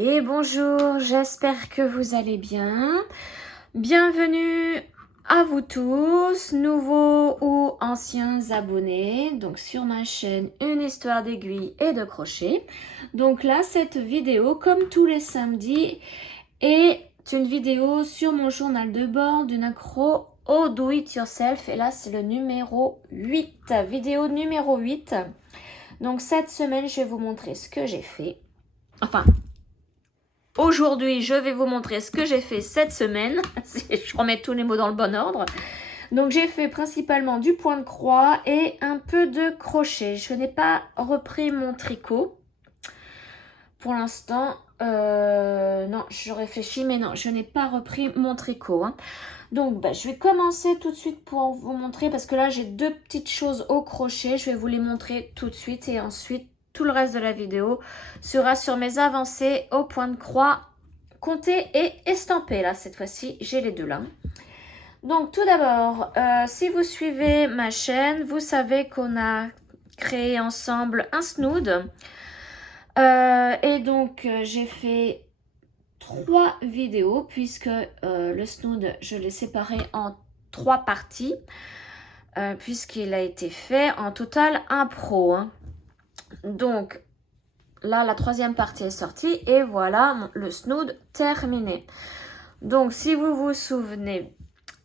Et bonjour, j'espère que vous allez bien. Bienvenue à vous tous, nouveaux ou anciens abonnés, donc sur ma chaîne Une histoire d'aiguille et de crochet. Donc là, cette vidéo, comme tous les samedis, est une vidéo sur mon journal de bord d'une accro au do it yourself. Et là, c'est le numéro 8, vidéo numéro 8. Donc cette semaine, je vais vous montrer ce que j'ai fait. Enfin, aujourd'hui, je vais vous montrer ce que j'ai fait cette semaine. Je remets tous les mots dans le bon ordre. Donc, j'ai fait principalement du point de croix et un peu de crochet. Je n'ai pas repris mon tricot. Pour l'instant, non, je réfléchis, mais non, je n'ai pas repris mon tricot. Donc, je vais commencer tout de suite pour vous montrer, parce que là, j'ai deux petites choses au crochet. Je vais vous les montrer tout de suite et ensuite, tout le reste de la vidéo sera sur mes avancées au point de croix, compté et estampé. Là, cette fois-ci, j'ai les deux là. Donc, tout d'abord, si vous suivez ma chaîne, vous savez qu'on a créé ensemble un snood. Et donc, j'ai fait 3 vidéos puisque le snood, je l'ai séparé en 3 parties puisqu'il a été fait en total impro. Donc, là, la 3e partie est sortie et voilà le snood terminé. Donc, si vous vous souvenez,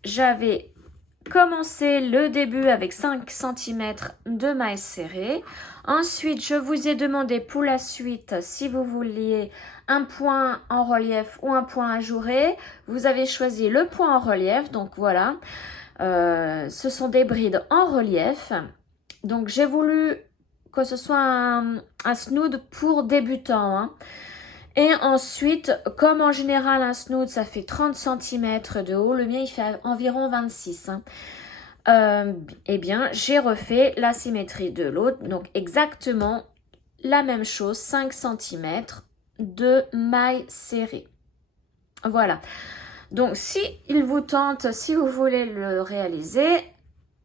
j'avais commencé le début avec 5 cm de mailles serrées. Ensuite, je vous ai demandé pour la suite si vous vouliez un point en relief ou un point ajouré. Vous avez choisi le point en relief, donc voilà. Ce sont des brides en relief. Donc, j'ai voulu que ce soit un snood pour débutants. Et ensuite, comme en général un snood, ça fait 30 cm de haut, le mien il fait environ 26. Eh bien, j'ai refait la symétrie de l'autre, donc exactement la même chose, 5 cm de mailles serrées. Voilà. Donc, si il vous tente, si vous voulez le réaliser,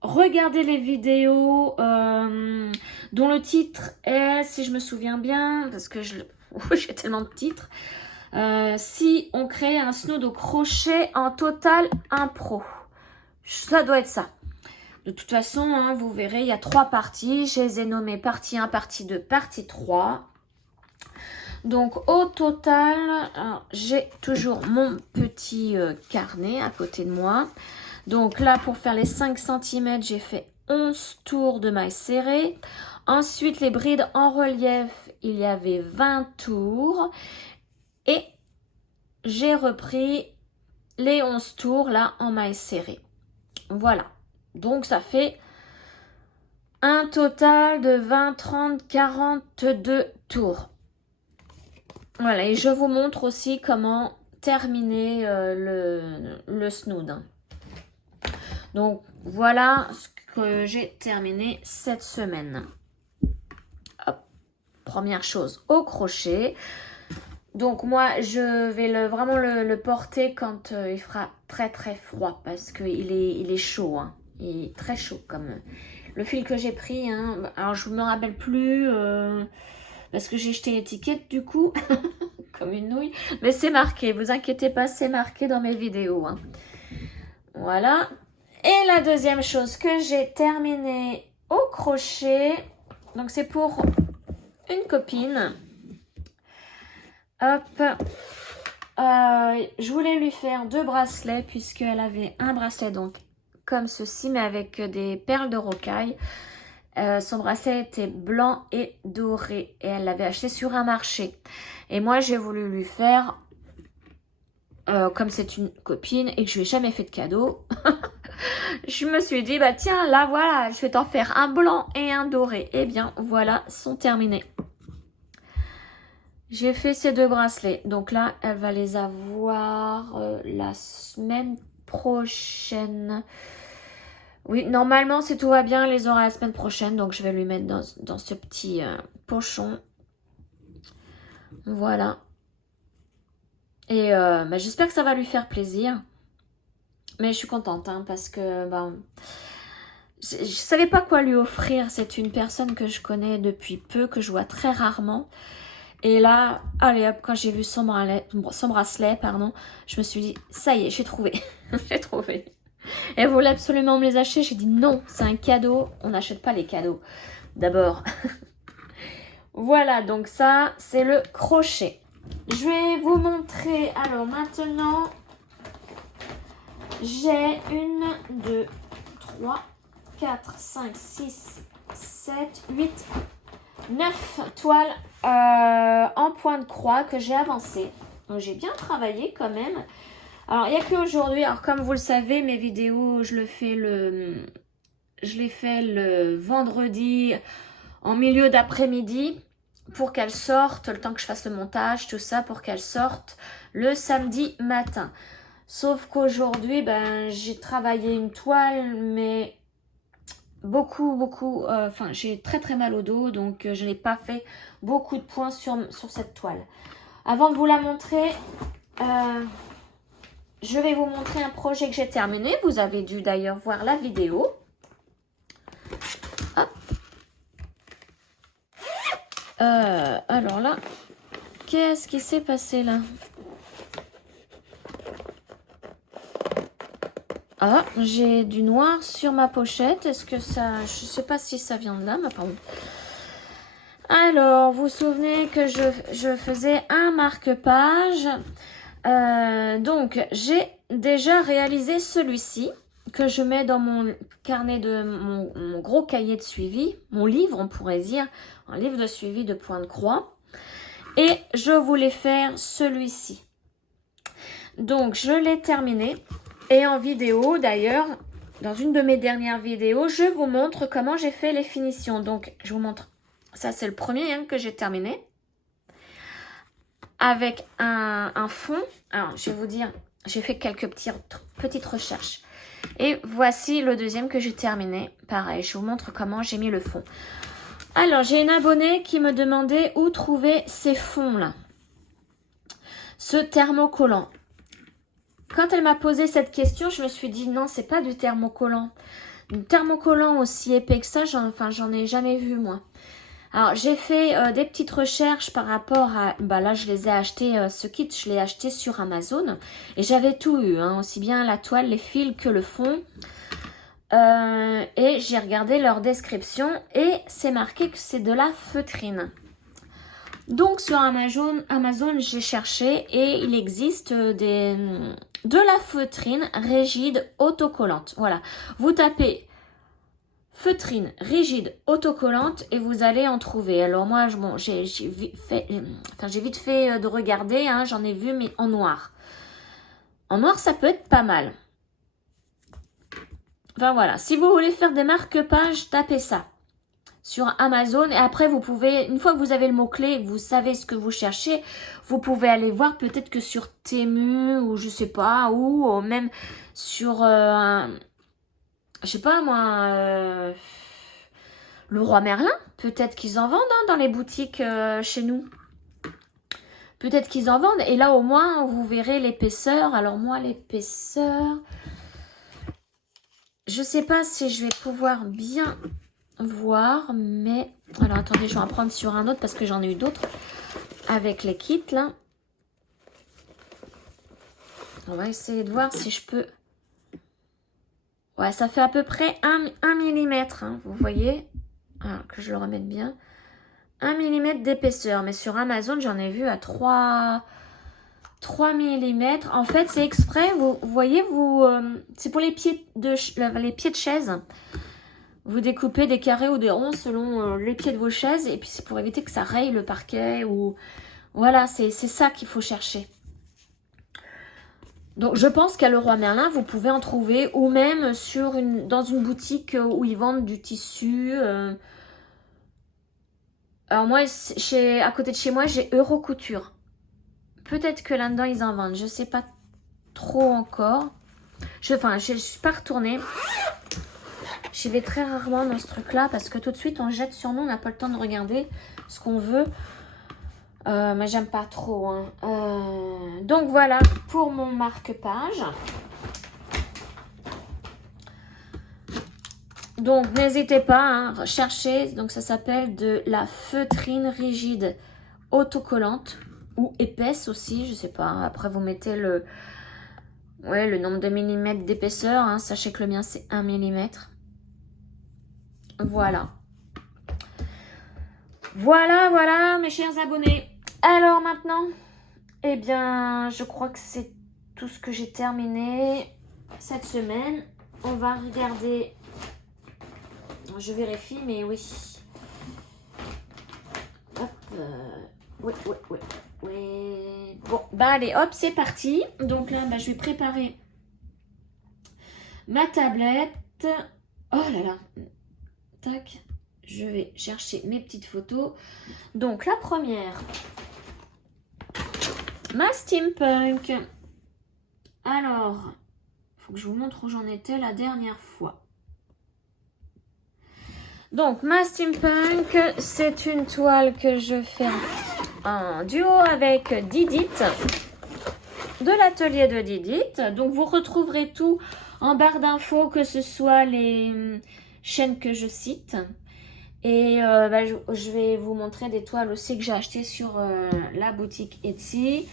regardez les vidéos dont le titre est, si je me souviens bien, parce que j'ai tellement de titres, si on crée un snood au crochet en total impro. Ça doit être ça. De toute façon, vous verrez, il y a 3 parties. Je les ai nommées partie 1, partie 2, partie 3. Donc, au total, j'ai toujours mon petit carnet à côté de moi. Donc là, pour faire les 5 cm, j'ai fait 11 tours de mailles serrées. Ensuite, les brides en relief, il y avait 20 tours. Et j'ai repris les 11 tours là en mailles serrées. Voilà. Donc, ça fait un total de 20, 30, 42 tours. Voilà. Et je vous montre aussi comment terminer le snood. Donc, voilà ce que j'ai terminé cette semaine. Hop. Première chose, au crochet. Donc, moi, je vais vraiment le porter quand il fera très, très froid parce qu'il est chaud. Il est très chaud comme le fil que j'ai pris. Alors, je ne me rappelle plus parce que j'ai jeté l'étiquette du coup, comme une nouille. Mais c'est marqué, vous inquiétez pas, c'est marqué dans mes vidéos. Voilà. Et la deuxième chose que j'ai terminée au crochet, donc c'est pour une copine. Hop. Je voulais lui faire 2 bracelets puisqu'elle avait un bracelet donc comme ceci mais avec des perles de rocaille. Son bracelet était blanc et doré et elle l'avait acheté sur un marché. Et moi j'ai voulu lui faire, comme c'est une copine et que je lui ai jamais fait de cadeau, je me suis dit tiens là voilà, je vais t'en faire un blanc et un doré. Et bien voilà, sont terminés. J'ai fait ces 2 bracelets. Donc là, elle va les avoir la semaine prochaine. Oui, normalement, si tout va bien, elle les aura la semaine prochaine. Donc, je vais lui mettre dans ce petit pochon. Voilà. Et j'espère que ça va lui faire plaisir. Mais je suis contente parce que je savais pas quoi lui offrir. C'est une personne que je connais depuis peu, que je vois très rarement. Et là, allez hop, quand j'ai vu son bracelet, pardon, je me suis dit, ça y est, j'ai trouvé. J'ai trouvé. Elle voulait absolument me les acheter. J'ai dit non, c'est un cadeau. On n'achète pas les cadeaux. D'abord. Voilà, donc ça, c'est le crochet. Je vais vous montrer. Alors maintenant, j'ai 1, 2, 3, 4, 5, 6, 7, 8, 9 toiles en point de croix que j'ai avancées. Donc j'ai bien travaillé quand même. Alors il n'y a qu'aujourd'hui, alors comme vous le savez, mes vidéos, je les fais le vendredi en milieu d'après-midi pour qu'elles sortent, le temps que je fasse le montage, tout ça, pour qu'elles sortent le samedi matin. Sauf qu'aujourd'hui, ben, j'ai travaillé une toile, mais beaucoup, j'ai très mal au dos, donc je n'ai pas fait beaucoup de points sur cette toile. Avant de vous la montrer, je vais vous montrer un projet que j'ai terminé. Vous avez dû d'ailleurs voir la vidéo. Hop. Alors là, qu'est-ce qui s'est passé là? Ah, j'ai du noir sur ma pochette. Est-ce que ça... Je sais pas si ça vient de là, mais pardon. Alors, vous vous souvenez que je faisais un marque-page. Donc, j'ai déjà réalisé celui-ci que je mets dans mon carnet de mon gros cahier de suivi, mon livre, on pourrait dire, un livre de suivi de point de croix. Et je voulais faire celui-ci. Donc, je l'ai terminé. Et en vidéo, d'ailleurs, dans une de mes dernières vidéos, je vous montre comment j'ai fait les finitions. Donc, je vous montre. Ça, c'est le premier que j'ai terminé. Avec un fond. Alors, je vais vous dire, j'ai fait quelques petites recherches. Et voici le deuxième que j'ai terminé. Pareil, je vous montre comment j'ai mis le fond. Alors, j'ai une abonnée qui me demandait où trouver ces fonds-là. Ce thermocollant. Quand elle m'a posé cette question, je me suis dit non, c'est pas du thermocollant. Du thermocollant aussi épais que ça, j'en ai jamais vu moi. Alors, j'ai fait des petites recherches par rapport à... Bah là, je les ai achetés, ce kit, je l'ai acheté sur Amazon. Et j'avais tout eu, aussi bien la toile, les fils que le fond. Et j'ai regardé leur description et c'est marqué que c'est de la feutrine. Donc, sur Amazon j'ai cherché et il existe de la feutrine rigide autocollante. Voilà, vous tapez feutrine rigide autocollante et vous allez en trouver. Alors moi, bon, j'ai vite fait de regarder, j'en ai vu, mais en noir. En noir, ça peut être pas mal. Enfin voilà, si vous voulez faire des marque-pages, tapez ça sur Amazon et après vous pouvez, une fois que vous avez le mot-clé, vous savez ce que vous cherchez, vous pouvez aller voir peut-être que sur Temu ou je sais pas, ou même sur, je sais pas moi, Leroy Merlin, peut-être qu'ils en vendent dans les boutiques chez nous. Peut-être qu'ils en vendent et là au moins vous verrez l'épaisseur. Alors moi l'épaisseur, je sais pas si je vais pouvoir bien voir, mais alors attendez, je vais en prendre sur un autre parce que j'en ai eu d'autres avec les kits là. On va essayer de voir si je peux. Ouais, ça fait à peu près 1 mm, vous voyez. Alors, que je le remette bien. 1 mm d'épaisseur, mais sur Amazon j'en ai vu à 3 mm. En fait c'est exprès, vous voyez, c'est pour les pieds de chaise. Vous découpez des carrés ou des ronds selon les pieds de vos chaises. Et puis c'est pour éviter que ça raye le parquet. Ou voilà, c'est ça qu'il faut chercher. Donc je pense qu'à Leroy Merlin, vous pouvez en trouver. Ou même dans une boutique où ils vendent du tissu. Alors moi, à côté de chez moi, j'ai Eurocouture. Peut-être que là-dedans, ils en vendent. Je ne sais pas trop encore. Je ne suis pas retournée. J'y vais très rarement dans ce truc-là parce que tout de suite, on jette sur nous. On n'a pas le temps de regarder ce qu'on veut. Mais j'aime pas trop. Donc voilà pour mon marque-page. Donc n'hésitez pas, cherchez. Donc ça s'appelle de la feutrine rigide autocollante ou épaisse aussi, je sais pas. Après, vous mettez le nombre de millimètres d'épaisseur. Hein. Sachez que le mien, c'est 1 millimètre. Voilà. Voilà, mes chers abonnés. Alors maintenant, eh bien, je crois que c'est tout ce que j'ai terminé cette semaine. On va regarder. Je vérifie, mais oui. Hop. Oui. Bon, bah allez, hop, c'est parti. Donc là, bah, je vais préparer ma tablette. Oh là là. Tac. Je vais chercher mes petites photos. Donc la première. Ma steampunk. Alors, il faut que je vous montre où j'en étais la dernière fois. Donc, ma steampunk, c'est une toile que je fais en duo avec Didit, de l'atelier de Didit. Donc, vous retrouverez tout en barre d'infos, que ce soit les chaînes que je cite. Et je vais vous montrer des toiles aussi que j'ai achetées sur la boutique Etsy.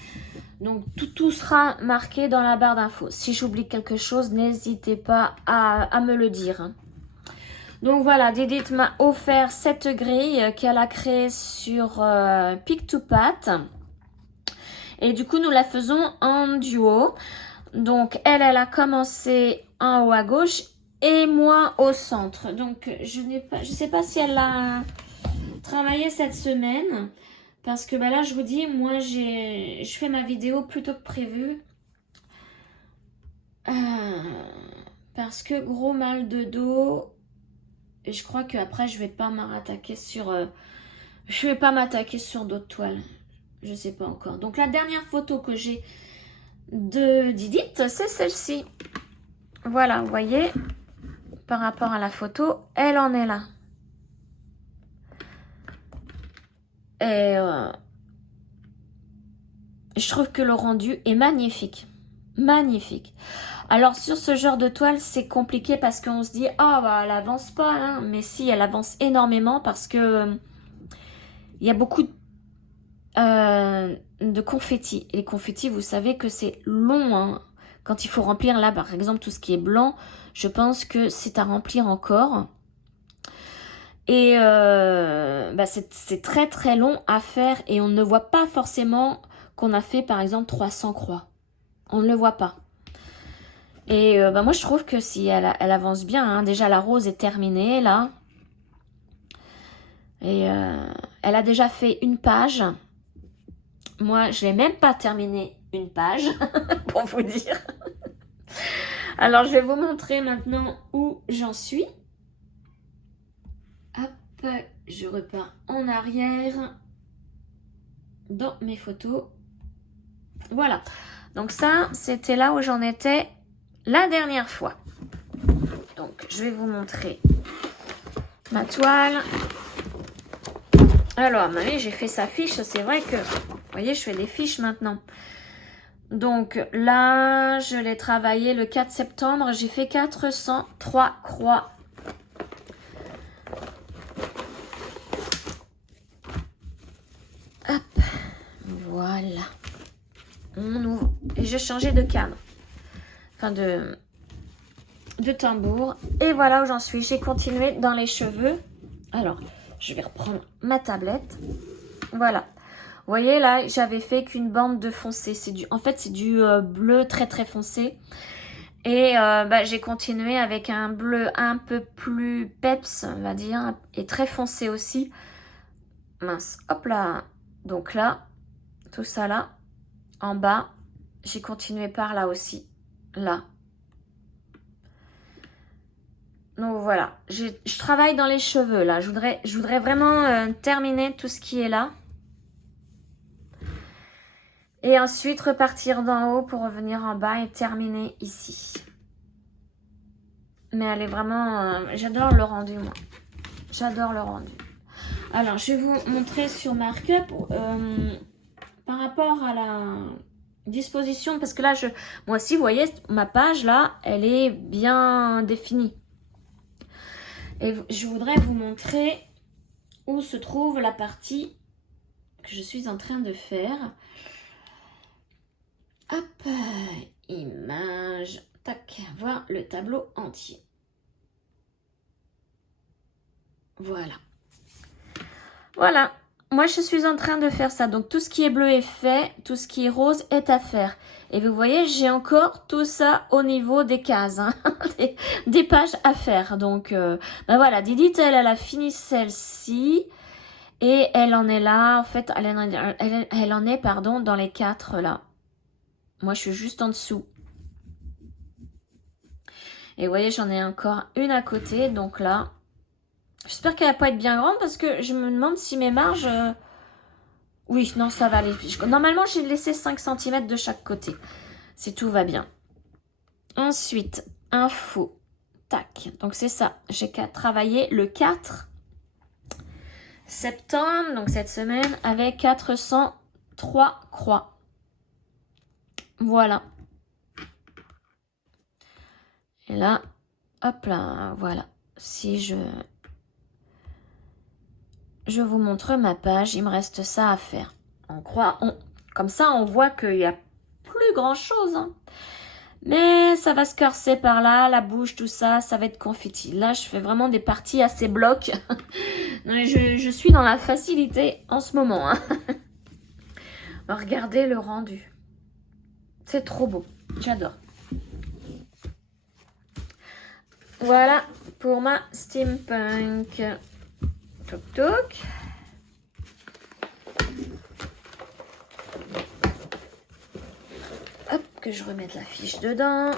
Donc, tout sera marqué dans la barre d'infos. Si j'oublie quelque chose, n'hésitez pas à me le dire. Hein. Donc voilà, Didit m'a offert cette grille qu'elle a créée sur Pick2Pat. Et du coup, nous la faisons en duo. Donc, elle a commencé en haut à gauche et moi au centre. Donc, je sais pas si elle a travaillé cette semaine. Parce que bah là, je vous dis, moi, je fais ma vidéo plus tôt que prévu. Parce que gros mal de dos. Et je crois qu'après, je vais pas m'attaquer sur... je vais pas m'attaquer sur d'autres toiles. Je sais pas encore. Donc, la dernière photo que j'ai de Didit, c'est celle-ci. Voilà, vous voyez, par rapport à la photo, elle en est là. Et je trouve que le rendu est magnifique. Magnifique. Alors, sur ce genre de toile, c'est compliqué parce qu'on se dit, ah, bah, elle avance pas, hein. Mais si, elle avance énormément parce que il y a beaucoup de confettis. Et les confettis, vous savez que c'est long, hein. Quand il faut remplir, là, par exemple, tout ce qui est blanc, je pense que c'est à remplir encore. Et c'est très, très long à faire et on ne voit pas forcément qu'on a fait, par exemple, 300 croix. On ne le voit pas. Et moi, je trouve que si elle avance bien, hein. Déjà, la rose est terminée, là. Et elle a déjà fait une page. Moi, je n'ai même pas terminé une page, pour vous dire. Alors, je vais vous montrer maintenant où j'en suis. Hop, je repars en arrière dans mes photos. Voilà. Donc ça, c'était là où j'en étais la dernière fois. Donc, je vais vous montrer ma toile. Alors, mamie, j'ai fait sa fiche. C'est vrai que, vous voyez, je fais des fiches maintenant. Donc là, je l'ai travaillé le 4 septembre. J'ai fait 403 croix. Hop, voilà. On ouvre. Et j'ai changé de cadre. Enfin, de tambour. Et voilà où j'en suis. J'ai continué dans les cheveux. Alors, je vais reprendre ma tablette. Voilà. Vous voyez là, j'avais fait qu'une bande de foncé. En fait, c'est du bleu très très foncé. Et j'ai continué avec un bleu un peu plus peps, on va dire, et très foncé aussi. Mince, hop là. Donc là, tout ça là, en bas, j'ai continué par là aussi. Là. Donc voilà, je travaille dans les cheveux là. Je voudrais vraiment terminer tout ce qui est là. Et ensuite repartir d'en haut pour revenir en bas et terminer ici. Mais elle est vraiment... j'adore le rendu moi. J'adore le rendu. Alors je vais vous montrer sur Markup par rapport à la disposition. Parce que là, moi aussi, vous voyez, ma page là, elle est bien définie. Et je voudrais vous montrer où se trouve la partie que je suis en train de faire. Hop, image, tac, voir le tableau entier. Voilà. Voilà, moi je suis en train de faire ça. Donc tout ce qui est bleu est fait, tout ce qui est rose est à faire. Et vous voyez, j'ai encore tout ça au niveau des cases, hein, des pages à faire. Donc ben voilà, Didit, elle a fini celle-ci. Et elle en est là, en fait, elle en est, pardon, dans les 4 là. Moi, je suis juste en dessous. Et vous voyez, j'en ai encore une à côté, donc là. J'espère qu'elle va pas être bien grande parce que je me demande si mes marges... Oui, non, ça va aller. Normalement, j'ai laissé 5 cm de chaque côté. Si tout va bien. Ensuite, info. Tac. Donc, c'est ça. J'ai qu'à travailler le 4 septembre, donc cette semaine, avec 403 croix. Voilà. Et là, hop là, voilà. Si je vous montre ma page, il me reste ça à faire. Comme ça, on voit qu'il n'y a plus grand chose. Hein. Mais ça va se corser par là, la bouche, tout ça, ça va être confetti. Là, je fais vraiment des parties assez blocs. je suis dans la facilité en ce moment. Hein. Regardez le rendu. C'est trop beau. J'adore. Voilà pour ma steampunk. Toc toc. Hop, que je remette la fiche dedans.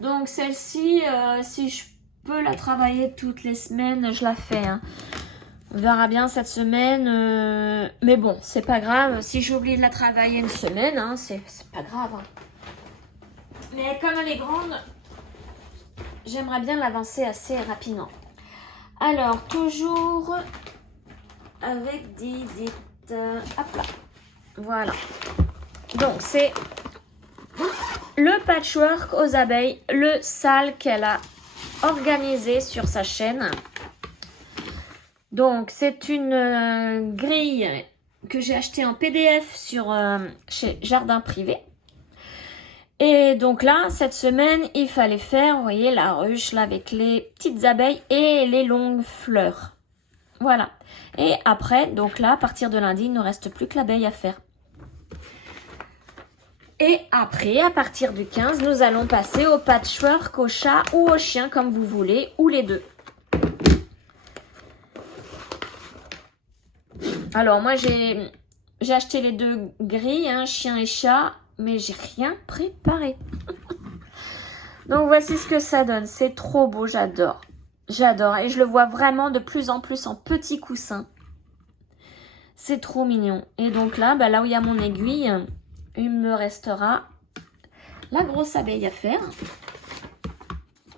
Donc celle-ci, si je peux la travailler toutes les semaines, je la fais. Hein. On verra bien cette semaine. Mais bon, c'est pas grave. Si j'oublie de la travailler une semaine, hein, c'est pas grave. Hein. Mais comme elle est grande, j'aimerais bien l'avancer assez rapidement. Alors, toujours avec Didit. Hop là. Voilà. Donc, c'est le patchwork aux abeilles, le sale qu'elle a organisé sur sa chaîne. Donc, c'est une grille que j'ai achetée en PDF chez Jardin Privé. Et donc là, cette semaine, il fallait faire, vous voyez, la ruche là avec les petites abeilles et les longues fleurs. Voilà. Et après, donc là, à partir de lundi, il ne reste plus que l'abeille à faire. Et après, à partir du 15, nous allons passer au patchwork, au chat ou au chien, comme vous voulez, ou les deux. Alors, moi, j'ai acheté les deux grilles, hein, chien et chat, mais j'ai rien préparé. Donc, voici ce que ça donne. C'est trop beau, j'adore. J'adore. Et je le vois vraiment de plus en plus en petits coussins. C'est trop mignon. Et donc là, bah, là où il y a mon aiguille, il me restera la grosse abeille à faire.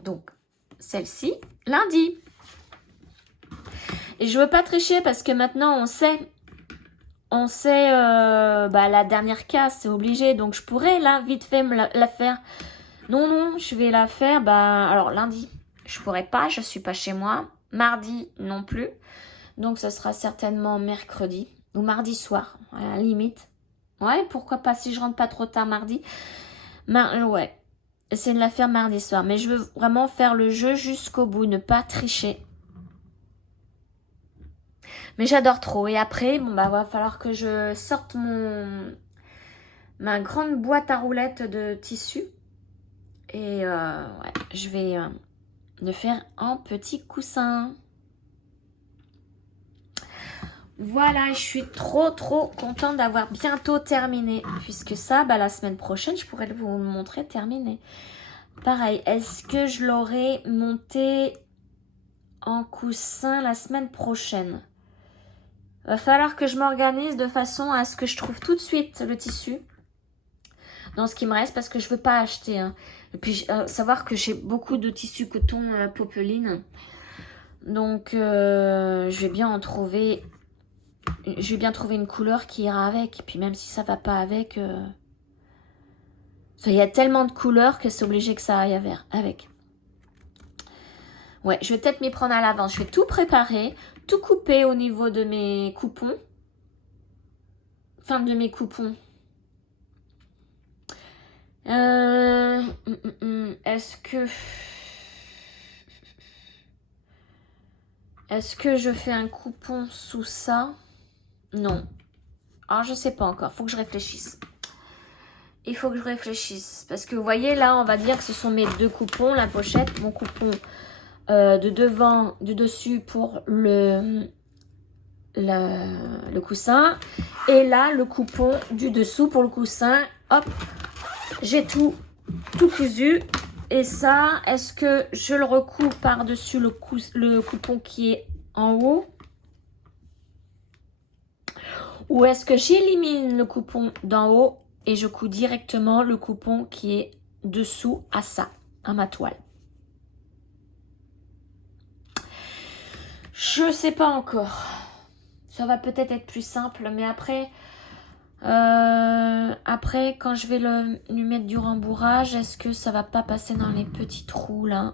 Donc, celle-ci, lundi. Et je veux pas tricher parce que maintenant, on sait la dernière case, c'est obligé. Donc, je pourrais, là, vite fait, la faire. Non, je vais la faire, alors, lundi. Je pourrais pas, je suis pas chez moi. Mardi, non plus. Donc, ce sera certainement mercredi ou mardi soir, à la limite. Ouais, pourquoi pas si je rentre pas trop tard mardi. Ouais, essayer de la faire mardi soir. Mais je veux vraiment faire le jeu jusqu'au bout, ne pas tricher. Mais j'adore trop. Et après, va falloir que je sorte ma grande boîte à roulettes de tissu. Et ouais, je vais le faire en petits coussins. Voilà, je suis trop contente d'avoir bientôt terminé. Puisque ça, la semaine prochaine, je pourrais vous le montrer terminé. Pareil, est-ce que je l'aurai monté en coussin la semaine prochaine? Va falloir que je m'organise de façon à ce que je trouve tout de suite le tissu dans ce qui me reste parce que je veux pas acheter. Hein. Et puis, savoir que j'ai beaucoup de tissu coton popeline. Donc, je vais bien trouver une couleur qui ira avec. Et puis, même si ça va pas avec, il y a tellement de couleurs que c'est obligé que ça aille avec. Ouais, je vais peut-être m'y prendre à l'avance. Je vais tout préparer, tout couper au niveau de mes coupons. Enfin, de mes coupons. Est-ce que je fais un coupon sous ça? Non. Alors, je sais pas encore. Faut que je réfléchisse. Il faut que je réfléchisse. Parce que vous voyez, là, on va dire que ce sont mes deux coupons. La pochette, mon coupon de devant, du dessus pour le coussin. Et là, le coupon du dessous pour le coussin. Hop, j'ai tout cousu. Et ça, est-ce que je le recoupe par-dessus le coupon qui est en haut? Ou est-ce que j'élimine le coupon d'en haut et je couds directement le coupon qui est dessous à ça, à ma toile? Je sais pas encore. Ça va peut-être être plus simple, mais après, quand je vais lui mettre du rembourrage, est-ce que ça va pas passer dans les petits trous là?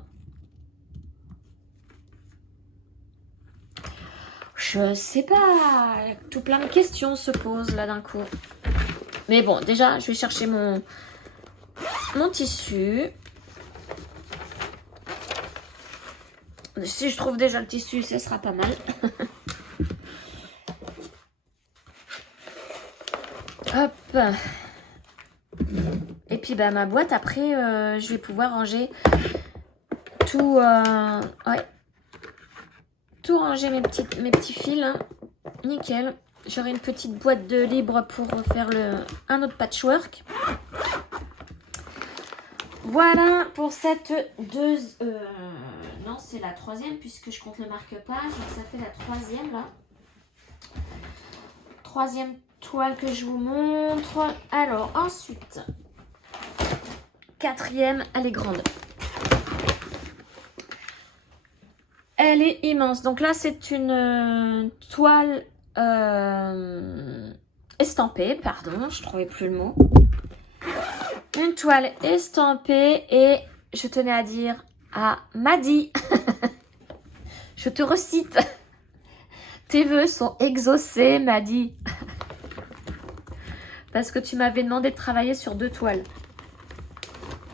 Je sais pas. Tout plein de questions se posent là d'un coup. Mais bon, déjà, je vais chercher mon tissu. Si je trouve déjà le tissu, ce sera pas mal. Hop. Et puis bah, ma boîte, après, je vais pouvoir ranger tout. Ouais. Tout ranger mes petits fils. Hein. Nickel. J'aurai une petite boîte de libre pour faire un autre patchwork. Voilà pour cette non, c'est la troisième puisque je compte le marque-page. Donc ça fait la troisième là. Troisième toile que je vous montre. Alors ensuite, quatrième, elle est grande. Elle est immense. Donc là, c'est une toile estampée. Pardon, je trouvais plus le mot. Une toile estampée et je tenais à dire à Maddy, je te recite, tes vœux sont exaucés, Maddy. Parce que tu m'avais demandé de travailler sur 2 toiles.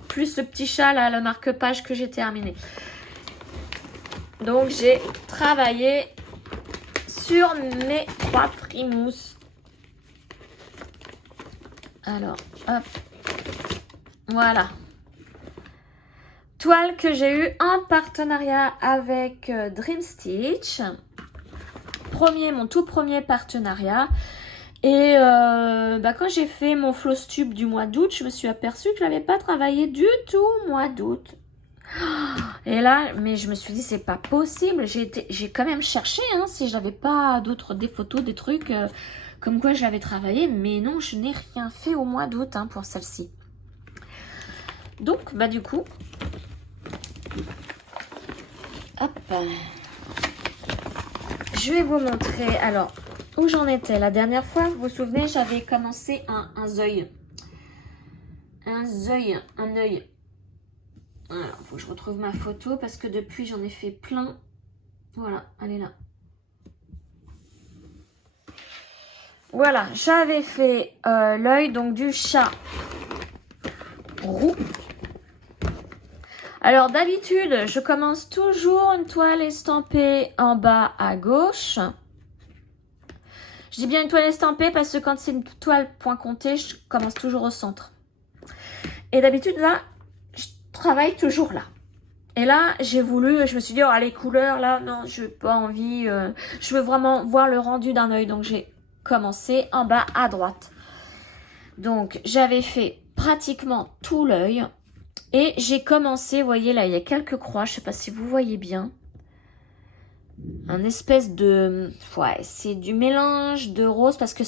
Plus ce petit chat là, le marque-page que j'ai terminé. Donc j'ai travaillé sur mes 3 frimousses. Alors, hop. Voilà. Toile que j'ai eu en partenariat avec Dream Stitch. Mon tout premier partenariat. Et quand j'ai fait mon floss tube du mois d'août, je me suis aperçue que je n'avais pas travaillé du tout au mois d'août. Et là, mais je me suis dit, c'est pas possible. J'ai quand même cherché hein, si je n'avais pas des photos, des trucs comme quoi je l'avais travaillé. Mais non, je n'ai rien fait au mois d'août hein, pour celle-ci. Donc, bah du coup, hop, je vais vous montrer, alors, où j'en étais la dernière fois. Vous vous souvenez, j'avais commencé un œil. Un œil. Alors, il faut que je retrouve ma photo parce que depuis, j'en ai fait plein. Voilà, elle est là. Voilà, j'avais fait l'œil donc du chat roux. Alors d'habitude, je commence toujours une toile estampée en bas à gauche. Je dis bien une toile estampée parce que quand c'est une toile point compté, je commence toujours au centre. Et d'habitude là, je travaille toujours là. Et là, j'ai voulu, je me suis dit, oh les couleurs là, non, je n'ai pas envie. Je veux vraiment voir le rendu d'un œil. Donc j'ai commencé en bas à droite. Donc j'avais fait pratiquement tout l'œil. Et j'ai commencé, vous voyez là, il y a quelques croix, je ne sais pas si vous voyez bien. Un espèce de... Ouais, c'est du mélange de rose parce que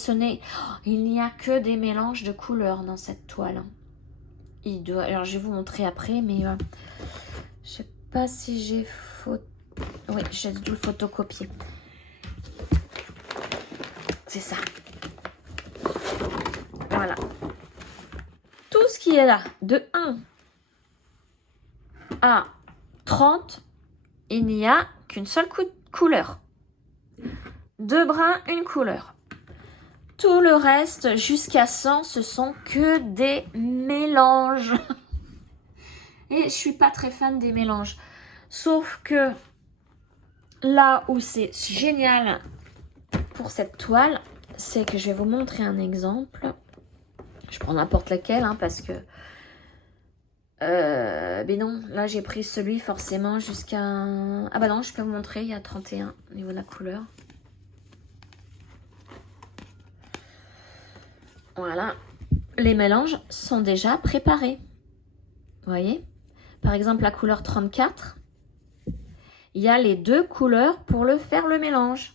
il n'y a que des mélanges de couleurs dans cette toile. Alors je vais vous montrer après, mais je ne sais pas si j'ai Oui, j'ai dû le photocopier. C'est ça. Voilà. Tout ce qui est là, de 1 à 30, il n'y a qu'une seule couleur. 2 brins, une couleur. Tout le reste, jusqu'à 100, ce sont que des mélanges. Et je suis pas très fan des mélanges. Sauf que là où c'est génial pour cette toile, c'est que je vais vous montrer un exemple. Je prends n'importe laquelle, hein, parce que... mais non, là j'ai pris celui forcément jusqu'à... Ah bah non, je peux vous montrer, il y a 31 au niveau de la couleur. Voilà, les mélanges sont déjà préparés. Vous voyez? Par exemple, la couleur 34, il y a les 2 couleurs pour faire le mélange.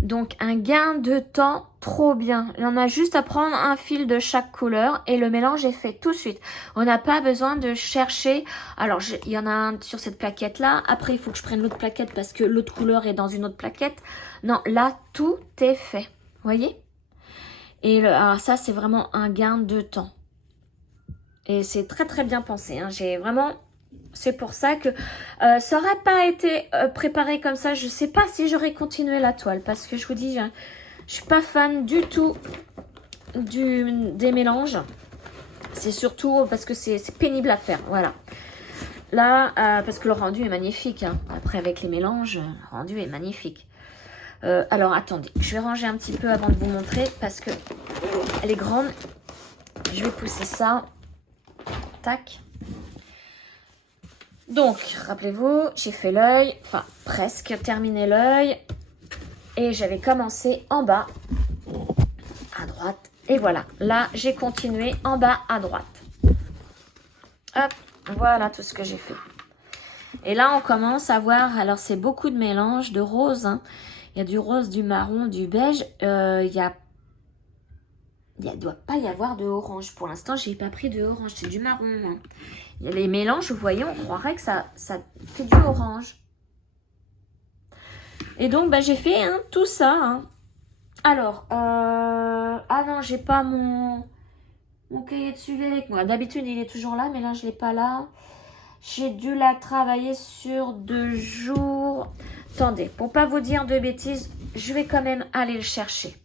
Donc, un gain de temps trop bien. Il y en a juste à prendre un fil de chaque couleur et le mélange est fait tout de suite. On n'a pas besoin de chercher. Alors, il y en a un sur cette plaquette-là. Après, il faut que je prenne l'autre plaquette parce que l'autre couleur est dans une autre plaquette. Non, là, tout est fait. Vous voyez? Et alors ça, c'est vraiment un gain de temps. Et c'est très, très bien pensé. Hein. J'ai vraiment... C'est pour ça que ça n'aurait pas été préparé comme ça. Je ne sais pas si j'aurais continué la toile. Parce que je vous dis, je ne suis pas fan du tout des mélanges. C'est surtout parce que c'est pénible à faire. Voilà. Là, parce que le rendu est magnifique. Hein. Après, avec les mélanges, le rendu est magnifique. Alors, attendez. Je vais ranger un petit peu avant de vous montrer. Parce que elle est grande. Je vais pousser ça. Tac. Donc, rappelez-vous, j'ai fait l'œil, enfin presque terminé l'œil. Et j'avais commencé en bas, à droite. Et voilà, là, j'ai continué en bas à droite. Hop, voilà tout ce que j'ai fait. Et là, on commence à voir, alors c'est beaucoup de mélange de rose. Hein. Il y a du rose, du marron, du beige. Il ne doit pas y avoir de orange. Pour l'instant, je n'ai pas pris de orange, c'est du marron. Hein. Les mélanges, vous voyez, on croirait que ça fait du orange. Et donc, bah, j'ai fait hein, tout ça. Hein. Alors, ah non, j'ai pas mon cahier de suivi avec moi. D'habitude, il est toujours là, mais là, je ne l'ai pas là. J'ai dû la travailler sur 2 jours. Attendez, pour pas vous dire de bêtises, je vais quand même aller le chercher.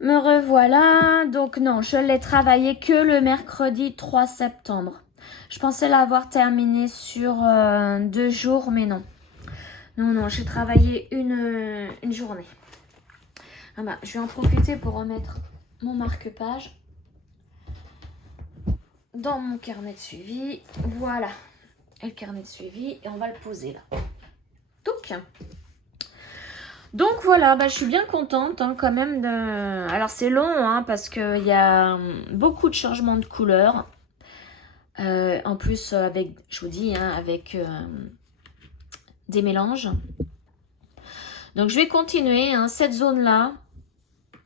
Me revoilà. Donc non, je l'ai travaillé que le mercredi 3 septembre. Je pensais l'avoir terminé sur 2 jours, mais non. Non, j'ai travaillé une journée. Ah bah, je vais en profiter pour remettre mon marque-page dans mon carnet de suivi. Voilà. Et le carnet de suivi. Et on va le poser là. Donc voilà, bah, je suis bien contente hein, quand même. Alors c'est long hein, parce qu'il y a beaucoup de changements de couleurs. En plus, avec, je vous dis, hein, avec des mélanges. Donc, je vais continuer hein, cette zone-là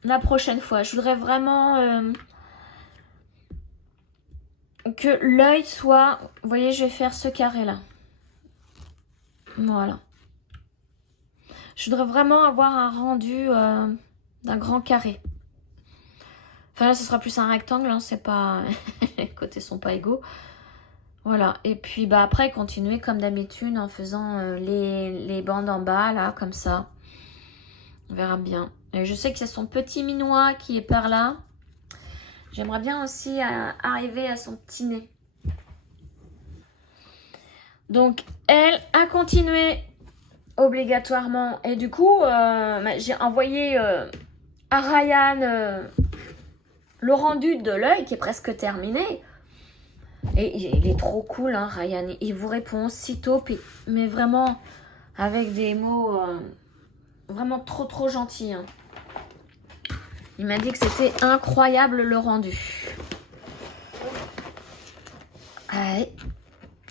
la prochaine fois. Je voudrais vraiment que l'œil soit... Vous voyez, je vais faire ce carré-là. Voilà. Je voudrais vraiment avoir un rendu d'un grand carré. Enfin, là, ce sera plus un rectangle. Hein, c'est pas... Les côtés sont pas égaux. Voilà, et puis bah après continuer comme d'habitude en faisant les bandes en bas là, comme ça. On verra bien. Et je sais qu'il y a son petit minois qui est par là. J'aimerais bien aussi arriver à son petit nez. Donc elle a continué obligatoirement. Et du coup, j'ai envoyé à Ryan le rendu de l'œil qui est presque terminé. Et il est trop cool, hein, Ryan. Il vous répond aussitôt, mais vraiment avec des mots vraiment trop gentils. Hein. Il m'a dit que c'était incroyable le rendu. Ouais.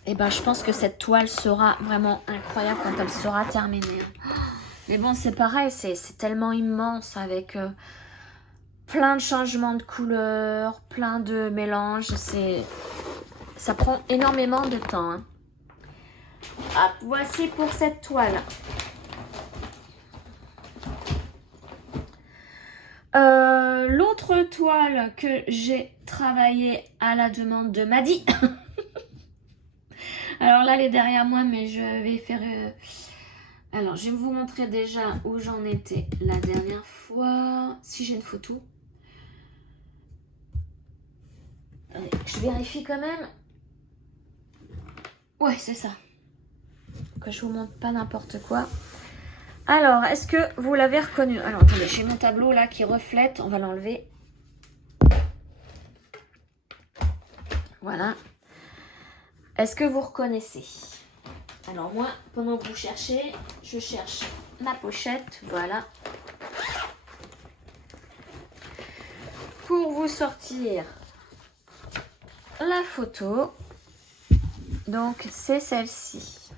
Et ben, je pense que cette toile sera vraiment incroyable quand elle sera terminée. Mais bon, c'est pareil, c'est tellement immense avec plein de changements de couleurs, plein de mélanges. Ça prend énormément de temps. Hein. Hop, voici pour cette toile. L'autre toile que j'ai travaillée à la demande de Maddy. Alors là, elle est derrière moi, mais je vais faire Alors, je vais vous montrer déjà où j'en étais la dernière fois. Si j'ai une photo. Attendez, je vérifie quand même. Ouais, c'est ça. Que je vous montre pas n'importe quoi. Alors, est-ce que vous l'avez reconnu? Alors, attendez, j'ai mon tableau là qui reflète. On va l'enlever. Voilà. Est-ce que vous reconnaissez? Alors moi, pendant que vous cherchez, je cherche ma pochette. Voilà. Pour vous sortir la photo. Donc, c'est celle-ci.